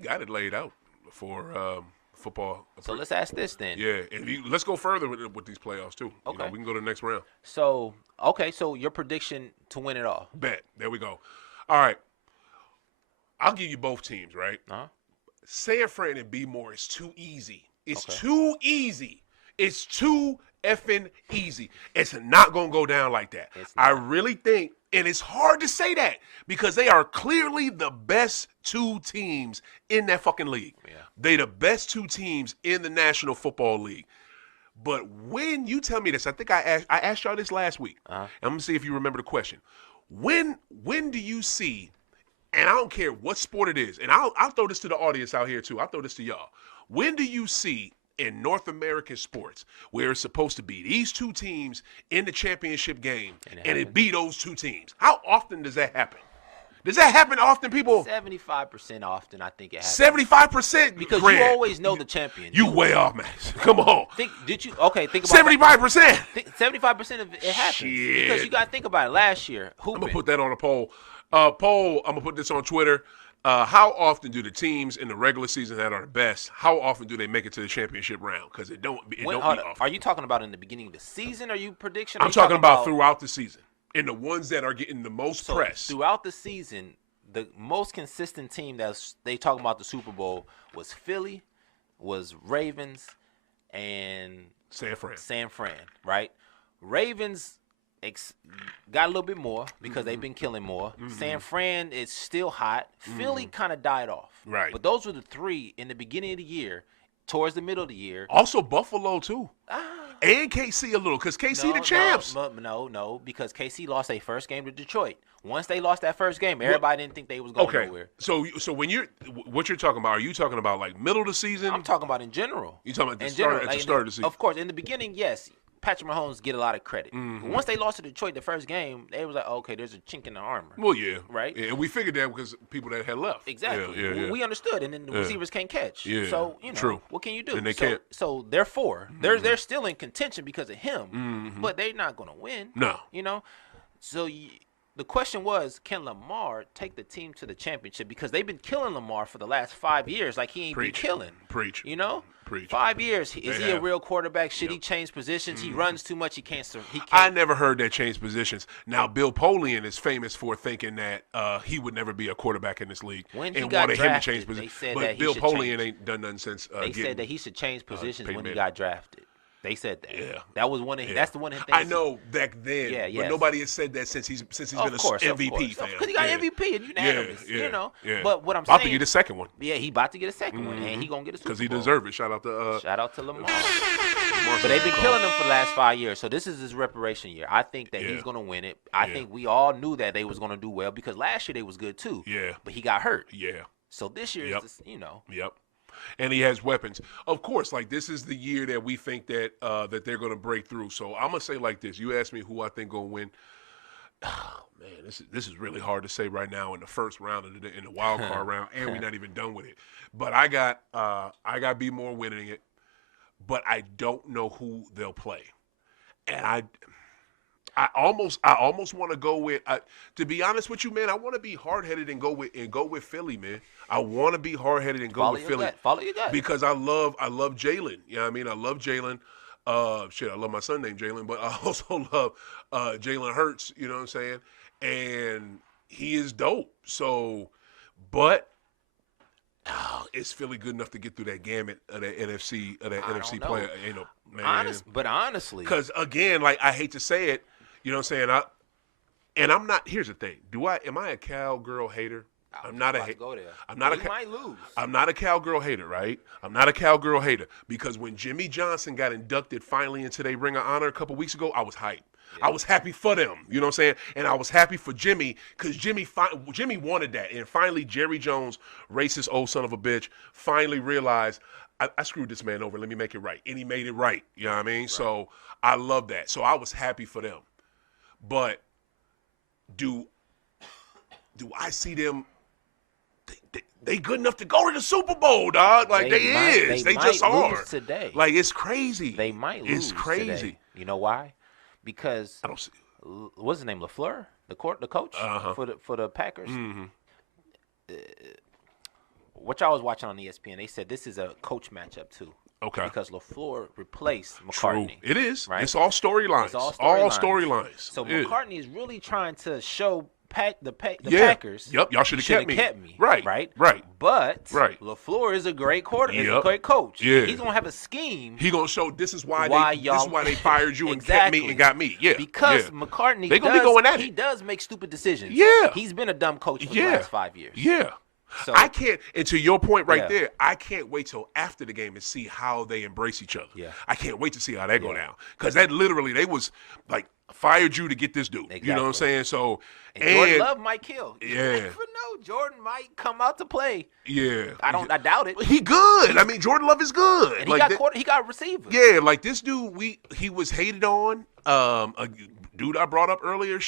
got it laid out for football. So let's ask this then. Yeah, and let's go further with these playoffs too. Okay. We can go to the next round. So so your prediction to win it all. Bet. There we go. All right. I'll give you both teams, right? San Fran and B More is too easy. It's too easy. It's too effing easy. It's not going to go down like that. I really think, and it's hard to say that because they are clearly the best 2 teams in that fucking league. Yeah. They the best 2 teams in the National Football League. But when you tell me this, I think I asked y'all this last week. I'm going to see if you remember the question. When do you see, and I don't care what sport it is, and I'll throw this to the audience out here too. I'll throw this to y'all. When do you see in North American sports where it's supposed to be these 2 teams in the championship game and it be those 2 teams? How often does that happen? Does that happen often, people? 75% often, I think it happens. 75%? Because you always know the champion. You way off, Max. Come on. Think about 75%. 75% of it happens. Shit. Because you got to think about it. Last year, hooping. I'm going to put that on a poll. I'm going to put this on Twitter. how often do the teams in the regular season that are the best, how often do they make it to the championship round? Because it don't be often. Are you talking about in the beginning of the season? Are you prediction? I'm talking about throughout the season. And the ones that are getting the most press. Throughout the season, the most consistent team that they talking about the Super Bowl was Philly, was Ravens, and San Fran, right? Ravens got a little bit more because they've been killing more. San Fran is still hot. Philly kind of died off. Right. But those were the three in the beginning of the year, towards the middle of the year. Also Buffalo, too. And KC a little, because KC the champs. No, because KC lost their first game to Detroit. Once they lost that first game, everybody didn't think they was going nowhere. So when what you're talking about, are you talking about like middle of the season? I'm talking about in general. You talking about at the start of the season? Of course, in the beginning, yes. Patrick Mahomes get a lot of credit. But once they lost to Detroit the first game, they was like, okay, there's a chink in the armor. Well, yeah. Right? Yeah, and we figured that because people that had left. Exactly. Yeah. We understood, and then the receivers can't catch. Yeah. So, True. What can you do? And they can't. So therefore, they're still in contention because of him, but they're not going to win. No. So the question was, can Lamar take the team to the championship? Because they've been killing Lamar for the last 5 years like he ain't been killing. Preach. 5 years. Is he a real quarterback? Should he change positions? He runs too much. He can't. I never heard that change positions. Now, Bill Polian is famous for thinking that he would never be a quarterback in this league when he and got wanted drafted, him to change positions. But Bill Polian ain't done nothing since. They said that he should change positions when he Manning. got drafted. They said that. Yeah. That was one of. That's the one of the I things. know back then. Yeah, But yes. nobody has said that since he's been an MVP fan. Because he got MVP and unanimous. Yeah. But what I'm about saying. to get a second one. Yeah, he about to get a second one, and he gonna get a Super Bowl. Because he deserves it. Shout out to Lamar. But they've been killing him for the last 5 years, so this is his reparation year. I think that he's gonna win it. I think we all knew that they was gonna do well because last year they was good too. Yeah. But he got hurt. Yeah. So this year is just, Yep. And he has weapons. Of course, like this is the year that we think that that they're going to break through. So I'm going to say like this. You asked me who I think going to win. Oh, man, this is really hard to say right now in the first round in the wild card round, and we're not even done with it. But I got B More winning it, but I don't know who they'll play. And I almost want to go with. To be honest with you, man, I want to be hard-headed and go with Philly, man. I want to be hard-headed and go with Philly. Follow your gut. Because I love Jalen. You know what I mean? I love Jalen. I love my son named Jalen, but I also love Jalen Hurts. You know what I'm saying? And he is dope. So, but is Philly good enough to get through that gamut of that NFC player? Man. Honestly, because again, like I hate to say it. You know what I'm saying? I'm not. Here's the thing. Am I a cowgirl hater? I'm not a hater. Might lose. I'm not a cowgirl hater, right? I'm not a cowgirl hater because when Jimmy Johnson got inducted finally into their Ring of Honor a couple weeks ago, I was hyped. Yeah. I was happy for them. You know what I'm saying? And I was happy for Jimmy because Jimmy wanted that. And finally, Jerry Jones, racist old son of a bitch, finally realized I screwed this man over. Let me make it right. And he made it right. You know what I mean? Right. So I love that. So I was happy for them. But do I see them? They good enough to go to the Super Bowl, dog. Like they just are today. Like it's crazy. They might lose. It's crazy. Today. You know why? Because I don't see. What's his name? LaFleur, the coach for the Packers. Mm-hmm. What y'all was watching on ESPN, they said this is a coach matchup too. Okay. Because LaFleur replaced McCartney. True. It is. Right? It's all storylines. All storylines. So McCartney is really trying to show the Packers. Yep. Y'all should have kept me. Right. But LaFleur is a great a great coach. Yeah. He's gonna have a scheme. He's gonna show this is why they fired you and kept me and got me. Yeah. Because McCartney be going at it. He does make stupid decisions. Yeah. He's been a dumb coach for the last 5 years. Yeah. So I can't, and to your point there, I can't wait till after the game and see how they embrace each other. Yeah. I can't wait to see how that go down. Because that literally, they was like, fired you to get this dude. Exactly. You know what I'm saying? So, and Jordan Love might kill. Yeah. You never know. Jordan might come out to play. Yeah. I doubt it. He good. I mean, Jordan Love is good. And he got receivers. Yeah, like this dude, he was hated on. A dude I brought up earlier,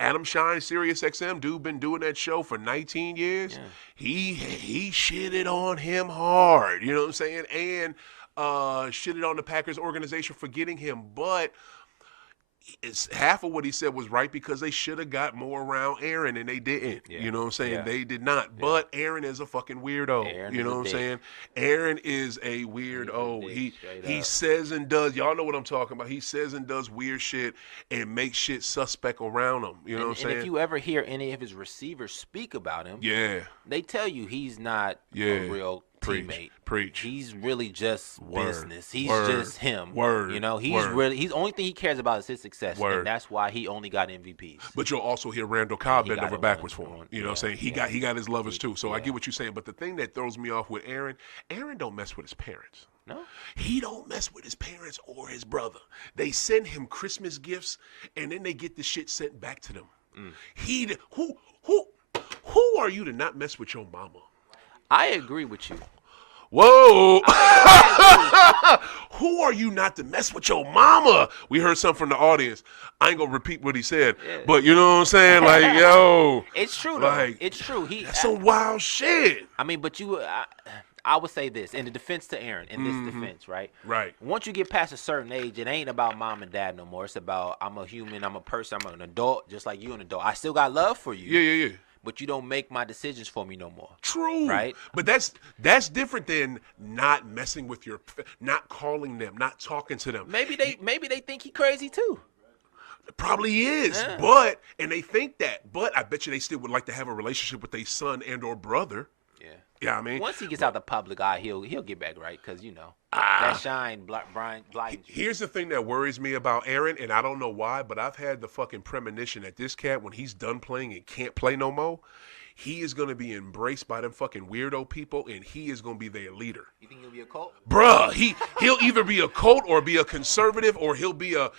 Adam Shine, Sirius XM, dude been doing that show for 19 years. Yeah. He shitted on him hard, you know what I'm saying? And shitted on the Packers organization for getting him. But half of what he said was right because they should have got more around Aaron and they didn't. Yeah. You know what I'm saying? Yeah. They did not. Yeah. But Aaron is a fucking weirdo. Aaron you is know a what I'm dick. saying? Aaron is a weirdo. He's a dick, He straight up. says and does. Y'all know what I'm talking about. He says and does weird shit and makes shit suspect around him. You know what I'm saying? And if you ever hear any of his receivers speak about him, yeah. they tell you he's not Yeah. a real Preach. teammate. Preach. He's really just Word. business. He's Word. just him. Word. You know, he's Word. really he's only thing he cares about is his success, Word. and that's why he only got MVPs. But you'll also hear Randall Cobb He bend got over it backwards one- for him. one- You know what I'm yeah, saying? He got his lovers too. So I yeah. get what you're saying. But the thing that throws me off with Aaron don't mess with his parents. No, He don't mess with his parents or his brother. They send him Christmas gifts and then they get the shit sent back to them. Who are you to not mess with your mama? I agree with you. Whoa! Who are you not to mess with your mama? We heard something from the audience. I ain't gonna repeat what he said, but you know what I'm saying? Like, yo, It's true though. Like, It's true. that's some wild shit. I mean, but I would say this in the defense to Aaron. In this defense, right? Right. Once you get past a certain age, it ain't about mom and dad no more. It's about I'm a human, I'm a person, I'm an adult, just like you an adult. I still got love for you. Yeah. But you don't make my decisions for me no more. True. Right. But that's different than not messing with not calling them, not talking to them. Maybe they think he crazy too. Probably is, Yeah. and they think that, but I bet you they still would like to have a relationship with their son and or brother. Yeah. Yeah, I mean, Once he gets out the public eye, he'll get back right because you know that shine blind. here's the thing that worries me about Aaron, and I don't know why, but I've had the fucking premonition that this cat, when he's done playing and can't play no more, he is going to be embraced by them fucking weirdo people, and he is going to be their leader. You think he'll be a cult? Bruh, he'll either be a cult or be a conservative, or he'll be a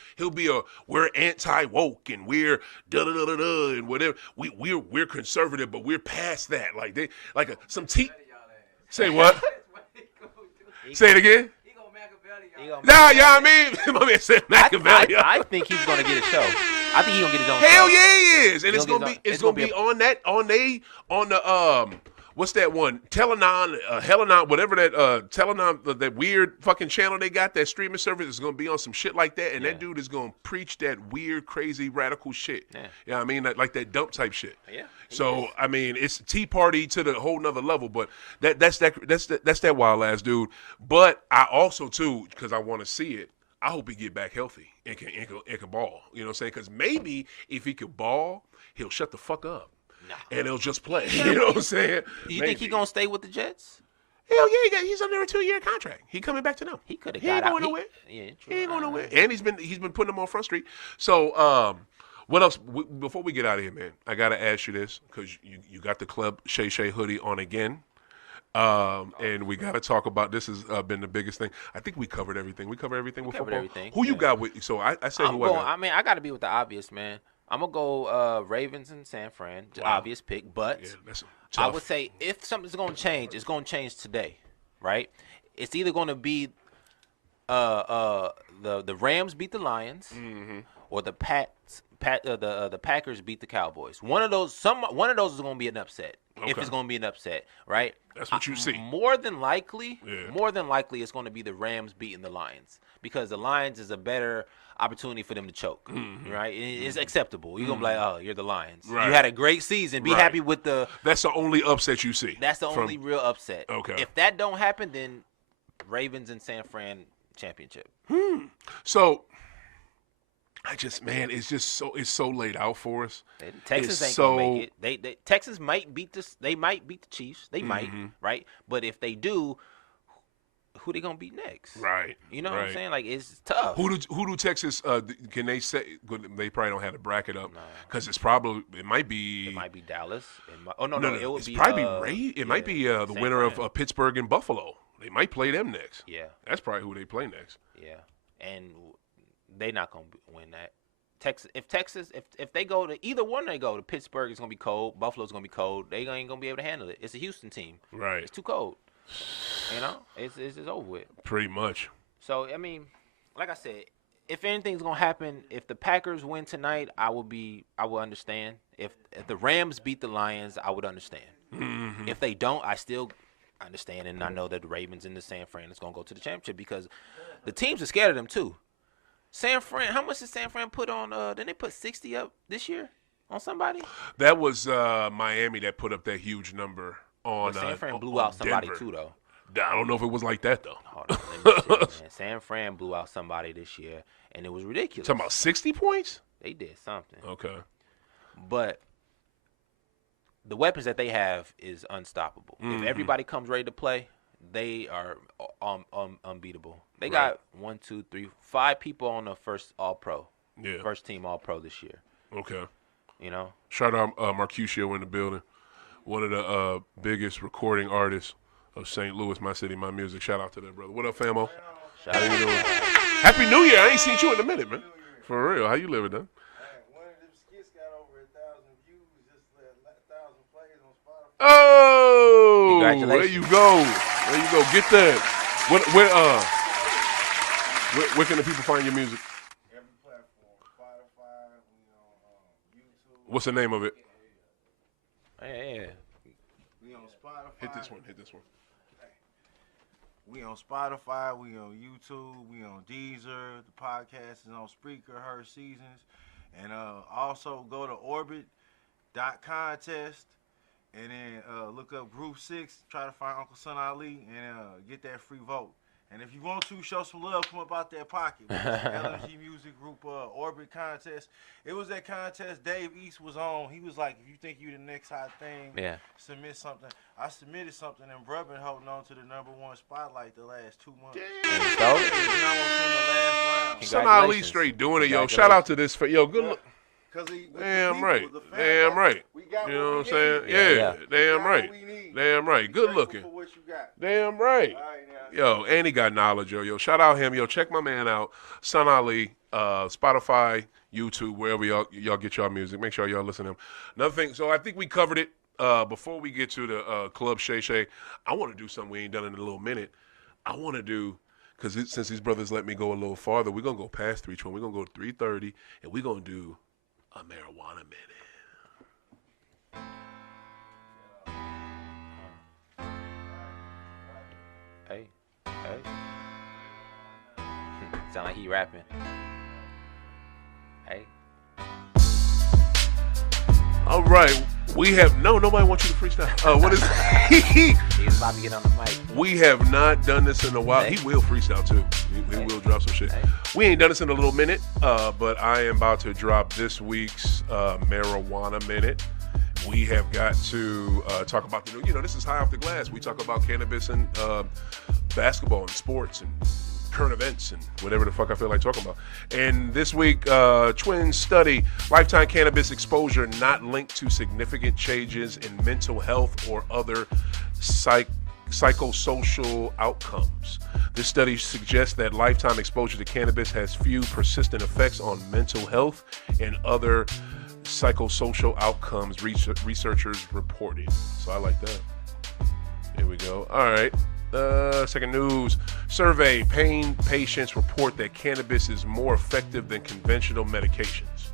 we're anti-woke and we're da-da-da-da-da and whatever. We're conservative, but we're past that. Like some tea. Say what? Say it again. Nah, yeah, I mean, my man said Machiavelli. I think he's gonna get a show. I think he's gonna get his own. Hell show. yeah, he is, and He's it's gonna gonna get be his own- it's on the what's that one? Telenon, Helenon, whatever that Telenon, that weird fucking channel they got, that streaming service is gonna be on some shit like that, and that dude is gonna preach that weird, crazy, radical shit. Yeah. You know what I mean? Like that dump type shit. Yeah. So I mean, it's Tea Party to the whole nother level, but that's that wild ass dude. But I also too, because I want to see it, I hope he get back healthy and can ball. You know what I'm saying? Because maybe if he could ball, he'll shut the fuck up. And he'll just play. You know what I'm saying? Do you think he gonna stay with the Jets? Hell yeah, he's under a 2-year contract. He coming back to them. He could have He got ain't out. going nowhere. Yeah, true. He ain't going nowhere. And he's been putting them on Front Street. So what else? Before we get out of here, man, I gotta ask you this because you got the Club Shay Shay hoodie on again. And we got to talk about this. Has been the biggest thing. I think we covered everything. We covered everything with covered football. everything, Who you yeah. got with? So I said I'm who going, I got. I mean, I got to be with the obvious, man. I'm gonna go Ravens and San Fran. Wow. Obvious pick, but Yeah, that's I tough. would say if something's gonna change, it's gonna change today, right? It's either gonna be the Rams beat the Lions, or the Packers beat the Cowboys. One of those is gonna be an upset. If Okay. it's gonna be an upset, right? That's what you see. More than likely, Yeah. it's gonna be the Rams beating the Lions because the Lions is a better opportunity for them to choke, right? It's acceptable. You're gonna be like, oh, you're the Lions. Right. You had a great season. Be Right. happy with the. That's the only upset you see. That's the from- only real upset. Okay. If that don't happen, then Ravens and San Fran championship. So it's so laid out for us. Texas It's ain't gonna make it. They Texas might beat this. They might beat the Chiefs. They might, right? But if they do, who they gonna beat next? Right. You know what I'm right. saying? Like it's tough. Who do Texas? Can they say? They probably don't have the bracket up because it might be. It might be Dallas. No. It would it's be probably It might be the San winner Fran. of Pittsburgh and Buffalo. They might play them next. Yeah, That's probably who they play next. yeah, and they not gonna win that. Texas, if they go to either one, they go to Pittsburgh, it's gonna be cold. Buffalo's gonna be cold. They ain't gonna be able to handle it. It's a Houston team. Right. It's too cold. You know, it's over with. Pretty much. So I mean, like I said, if anything's gonna happen, if the Packers win tonight, I will understand. If the Rams beat the Lions, I would understand. If they don't, I still understand, and I know that the Ravens and the San Fran is gonna go to the championship because the teams are scared of them too. San Fran, how much did San Fran put on? Didn't they put 60 up this year on somebody? That was Miami that put up that huge number on. But San Fran blew on out somebody Denver. too, though. I don't know if it was like that though. Hold on, let me tell you, man. San Fran blew out somebody this year, and it was ridiculous. Talking about 60 points? They did something. Okay. But the weapons that they have is unstoppable. If everybody comes ready to play, they are unbeatable. They got 5 people on the first All-Pro. Yeah. First team All-Pro this year. Okay. You know? Shout out Marcusio in the building. One of the biggest recording artists of St. Louis, my city, my music. Shout out to that brother. What up, famo? Shout out to you. Happy New Year. I ain't seen you in a minute, man. For real. How you living, man? One of them skits got over 1,000 views, just 1,000 plays on Spotify. Oh, Congratulations. there you go. There you go. Get that. Where can the people find your music? Every platform, Spotify, YouTube. What's the name of it? Yeah. We on Spotify. Hit this one. Hit this one. We on Spotify. We on YouTube. We on Deezer. The podcast is on Spreaker, Her Seasons. And also go to orbit.contest and then look up Group 6. Try to find Uncle Son Ali and get that free vote. And if you want to, show some love, come up out that pocket. LMG Music Group Orbit contest. It was that contest Dave East was on. He was like, if you think you the next hot thing, submit something. I submitted something, and bruh been holding on to the #1 spotlight the last 2 months. And you stole it? We almost in the last round. Son Ali straight doing it, yo. Shout out to this. Yo, good look. Damn right. Damn right. You know what I'm saying? Yeah. Damn right. Damn right. Good looking. Damn right. Yo, and he got knowledge, yo. Shout out him, yo. Check my man out, Son Ali, Spotify, YouTube, wherever y'all get y'all music. Make sure y'all listen to him. Another thing, so I think we covered it. Before we get to the Club Shay Shay, I want to do something we ain't done in a little minute. I want to do, because since these brothers let me go a little farther, we're going to go past 3:20. We're going to go to 3:30, and we're going to do a marijuana minute. Hey. Sound like he rapping. Hey. All right. We have nobody wants you to freestyle. What is He was about to get on the mic. We have not done this in a while. Hey. He will freestyle too. He will drop some shit. Hey. We ain't done this in a little minute, but I am about to drop this week's marijuana minute. We have got to talk about the new, this is High Off the Glass. We talk about cannabis and basketball and sports and current events and whatever the fuck I feel like talking about. And this week, twin study, lifetime cannabis exposure not linked to significant changes in mental health or other psychosocial outcomes. This study suggests that lifetime exposure to cannabis has few persistent effects on mental health and other psychosocial outcomes, researchers reported. So I like that. Here we go. All right. Second news. Survey. Pain patients report that cannabis is more effective than conventional medications.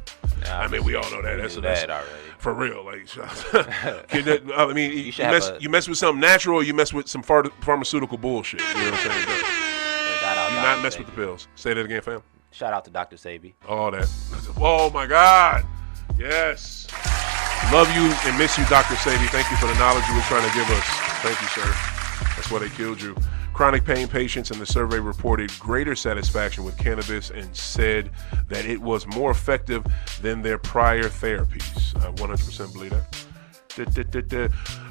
I mean, we all know that. That's that already. For real. Like, I mean, you mess with something natural or you mess with some pharmaceutical bullshit. You know what I'm saying? Do not mess with the pills. Say that again, fam. Shout out to Dr. Sabi. All that. Oh, my God. Yes. Love you and miss you, Dr. Sadie. Thank you for the knowledge you were trying to give us. Thank you, sir. That's why they killed you. Chronic pain patients in the survey reported greater satisfaction with cannabis and said that it was more effective than their prior therapies. I 100% believe that.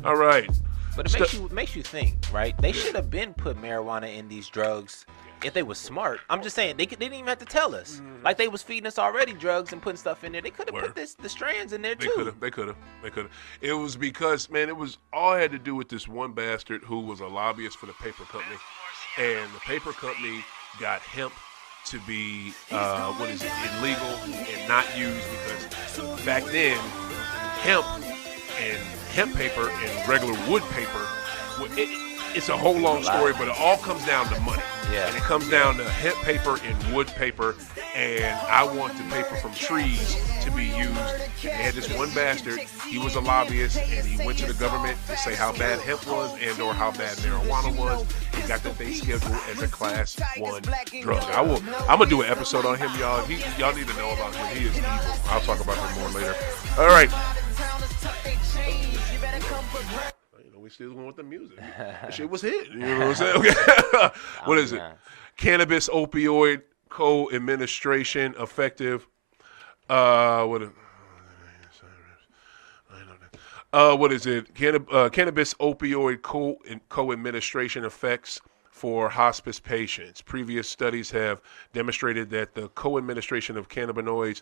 All right. But it makes you think, right? They should have been put marijuana in these drugs if they was smart. I'm just saying, they didn't even have to tell us. Like, they was feeding us already drugs and putting stuff in there. They could have put the strands in there, too. They could have. It was because, man, it was all had to do with this one bastard who was a lobbyist for the paper company. And the paper company got hemp to be, illegal and not used because back then, hemp and hemp paper and regular wood paper, It's a whole long story, but it all comes down to money. Yeah. And it comes down to hemp paper and wood paper, and I want the paper from trees to be used. And they had this one bastard, he was a lobbyist, and he went to the government to say how bad hemp was and or how bad marijuana was. He got that thing scheduled as a class 1 drug. I'm going to do an episode on him, y'all. Y'all need to know about him. He is evil. I'll talk about him more later. All right. We still going with the music. That shit was hit. You know what I'm saying? Okay. What is it? Cannabis opioid co-administration effective. What is it? Cannabis opioid co-administration effects for hospice patients. Previous studies have demonstrated that the co-administration of cannabinoids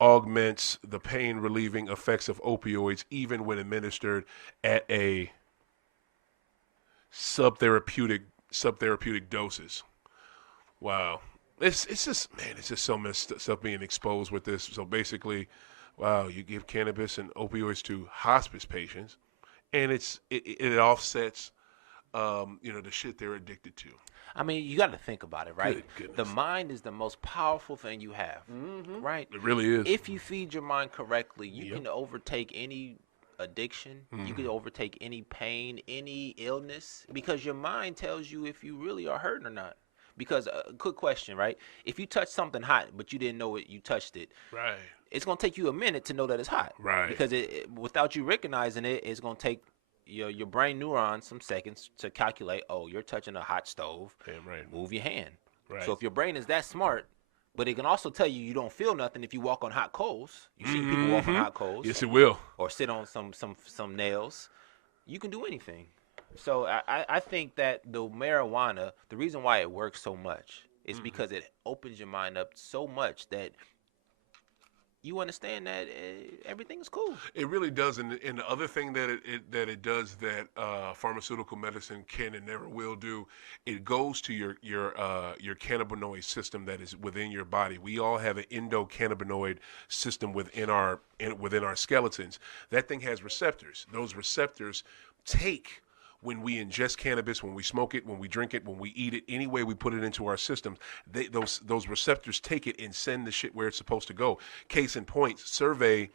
augments the pain relieving effects of opioids even when administered at a subtherapeutic doses. Wow. It's just so messed up being exposed with this. So basically, wow, you give cannabis and opioids to hospice patients, and it offsets the shit they're addicted to. I mean, you got to think about it, right? Good The mind is the most powerful thing you have, right? It really is. If you feed your mind correctly, you can overtake any addiction. You can overtake any pain, any illness, because your mind tells you if you really are hurting or not. Because quick question, right? If you touch something hot, but you didn't know you touched it, right? It's gonna take you a minute to know that it's hot, right? Because without you recognizing it, it's gonna take your brain neurons some seconds to calculate. Oh, you're touching a hot stove. Damn right. Move your hand. Right. So if your brain is that smart, but it can also tell you don't feel nothing if you walk on hot coals. You see people walk on hot coals. Yes, it will. Or sit on some nails. You can do anything. So I think that the marijuana, the reason why it works so much is because it opens your mind up so much that you understand that everything is cool. It really does, and the other thing that it does that pharmaceutical medicine can and never will do, it goes to your cannabinoid system that is within your body. We all have an endocannabinoid system within our skeletons. That thing has receptors. Those receptors take. When we ingest cannabis, when we smoke it, when we drink it, when we eat it, any way we put it into our systems, those receptors take it and send the shit where it's supposed to go. Case in point, survey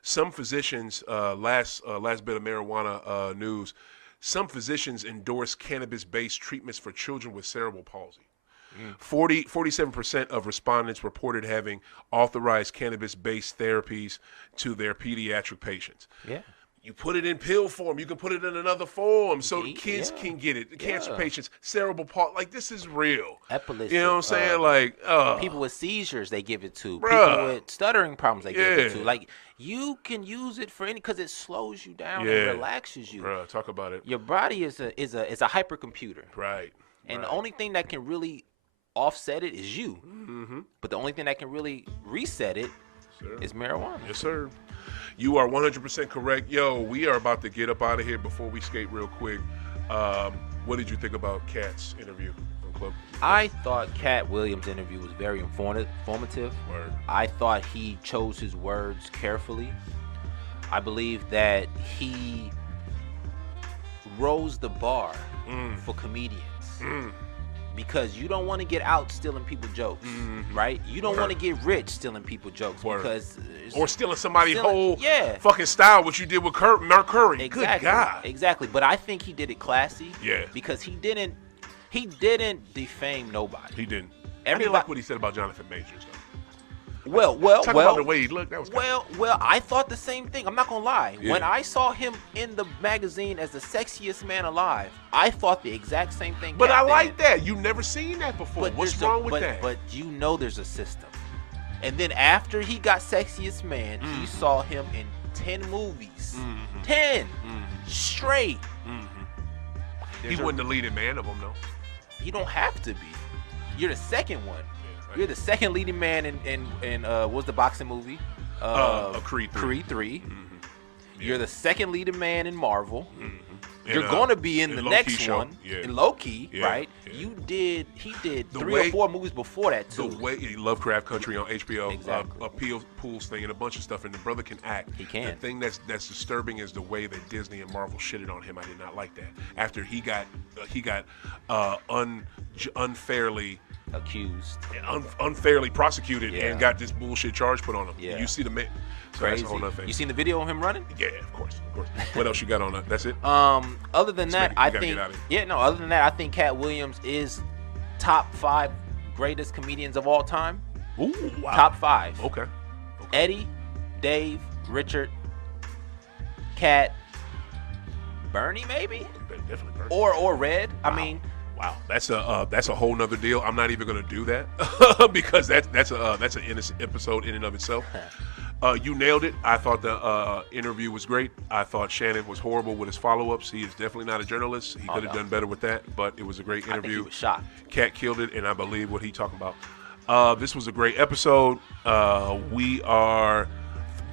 some physicians, last bit of marijuana news, some physicians endorse cannabis-based treatments for children with cerebral palsy. 47% of respondents reported having authorized cannabis-based therapies to their pediatric patients. Yeah. You put it in pill form. You can put it in another form so kids can get it. The cancer patients, cerebral palsy, like this is real. Epilepsy. You know what I'm saying? Like people with seizures, they give it to. Bruh. People with stuttering problems, they give it to. Like you can use it for any because it slows you down and relaxes you. Bruh, talk about it. Your body is a hypercomputer. Right. And the only thing that can really offset it is you. But the only thing that can really reset it is marijuana. Yes, sir. You are 100% correct. Yo, we are about to get up out of here. Before we skate real quick, what did you think about Katt's interview on Club? I thought Katt Williams' interview was very informative. Word. I thought he chose his words carefully. I believe that he rose the bar for comedians. Because you don't want to get out stealing people's jokes, right? You don't want to get rich stealing people's jokes because or stealing somebody's whole fucking style, what you did with Mark Curry. Exactly. Good God. Exactly. But I think he did it classy. Yeah. Because he didn't defame nobody. He didn't. I didn't like what he said about Jonathan Majors, though. Well, Talk about the way he looked. That was well, I thought the same thing. I'm not gonna lie. Yeah. When I saw him in the magazine as the sexiest man alive, I thought the exact same thing. But I like that. You've never seen that before. What's wrong with that? But you know there's a system. And then after he got sexiest man, he saw him in 10 movies. 10 straight. He wasn't the leading man of them, though. You don't have to be. You're the second one. You're the second leading man in what's the boxing movie? Creed 3. Creed 3. You're the second leading man in Marvel. You're going to be in the next one, in Loki, right? he did The 3 way- or 4 movies before that The too. way Lovecraft Country on HBO, Exactly. a Pools thing, and a bunch of stuff, and the brother can act. He can. The thing that's disturbing is the way that Disney and Marvel shitted on him. I did not like that. After he got unfairly prosecuted Yeah. and got this bullshit charge put on him. Yeah. You see the so Crazy. that's a whole nother thing. You seen the video of him running? Yeah, of course. What else you got on that? That's it. Other than that, we I gotta think get out of here. Other than that, I think Katt Williams is top 5 greatest comedians of all time. Ooh, wow. Top 5. Okay. Eddie, Dave, Richard, Katt, Bernie, maybe, Definitely. Bernie. or Red. I Wow. mean, Wow, that's a whole nother deal. I'm not even gonna do that because that's an innocent episode in and of itself. You nailed it. I thought the interview was great. I thought Shannon was horrible with his follow-ups. He is definitely not a journalist. He could have done better with that, but it was a great I think he interview. was shocked. Katt killed it, and I believe what he talking about. This was a great episode. We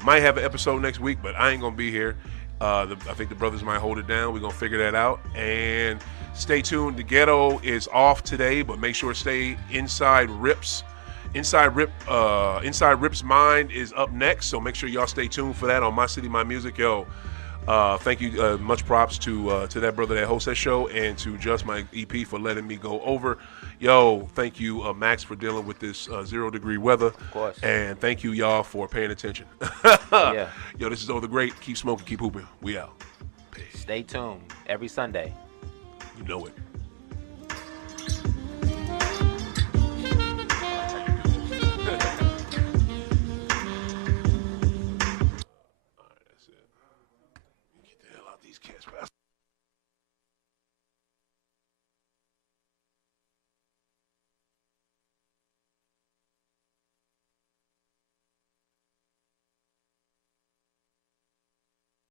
might have an episode next week, but I ain't gonna be here. I think the brothers might hold it down. We're gonna figure that out. And stay tuned. The ghetto is off today, but make sure to stay inside Rips. Inside Rip's Mind is up next, so make sure y'all stay tuned for that on My City, My Music. Yo, thank you. Much props to that brother that hosts that show, and to Just My EP for letting me go over. Yo, thank you, Max, for dealing with this 0-degree weather. Of course. And thank you, y'all, for paying attention. Yeah. Yo, this is OThaGreat. Keep smoking, keep hooping. We out. Stay tuned every Sunday. You know it.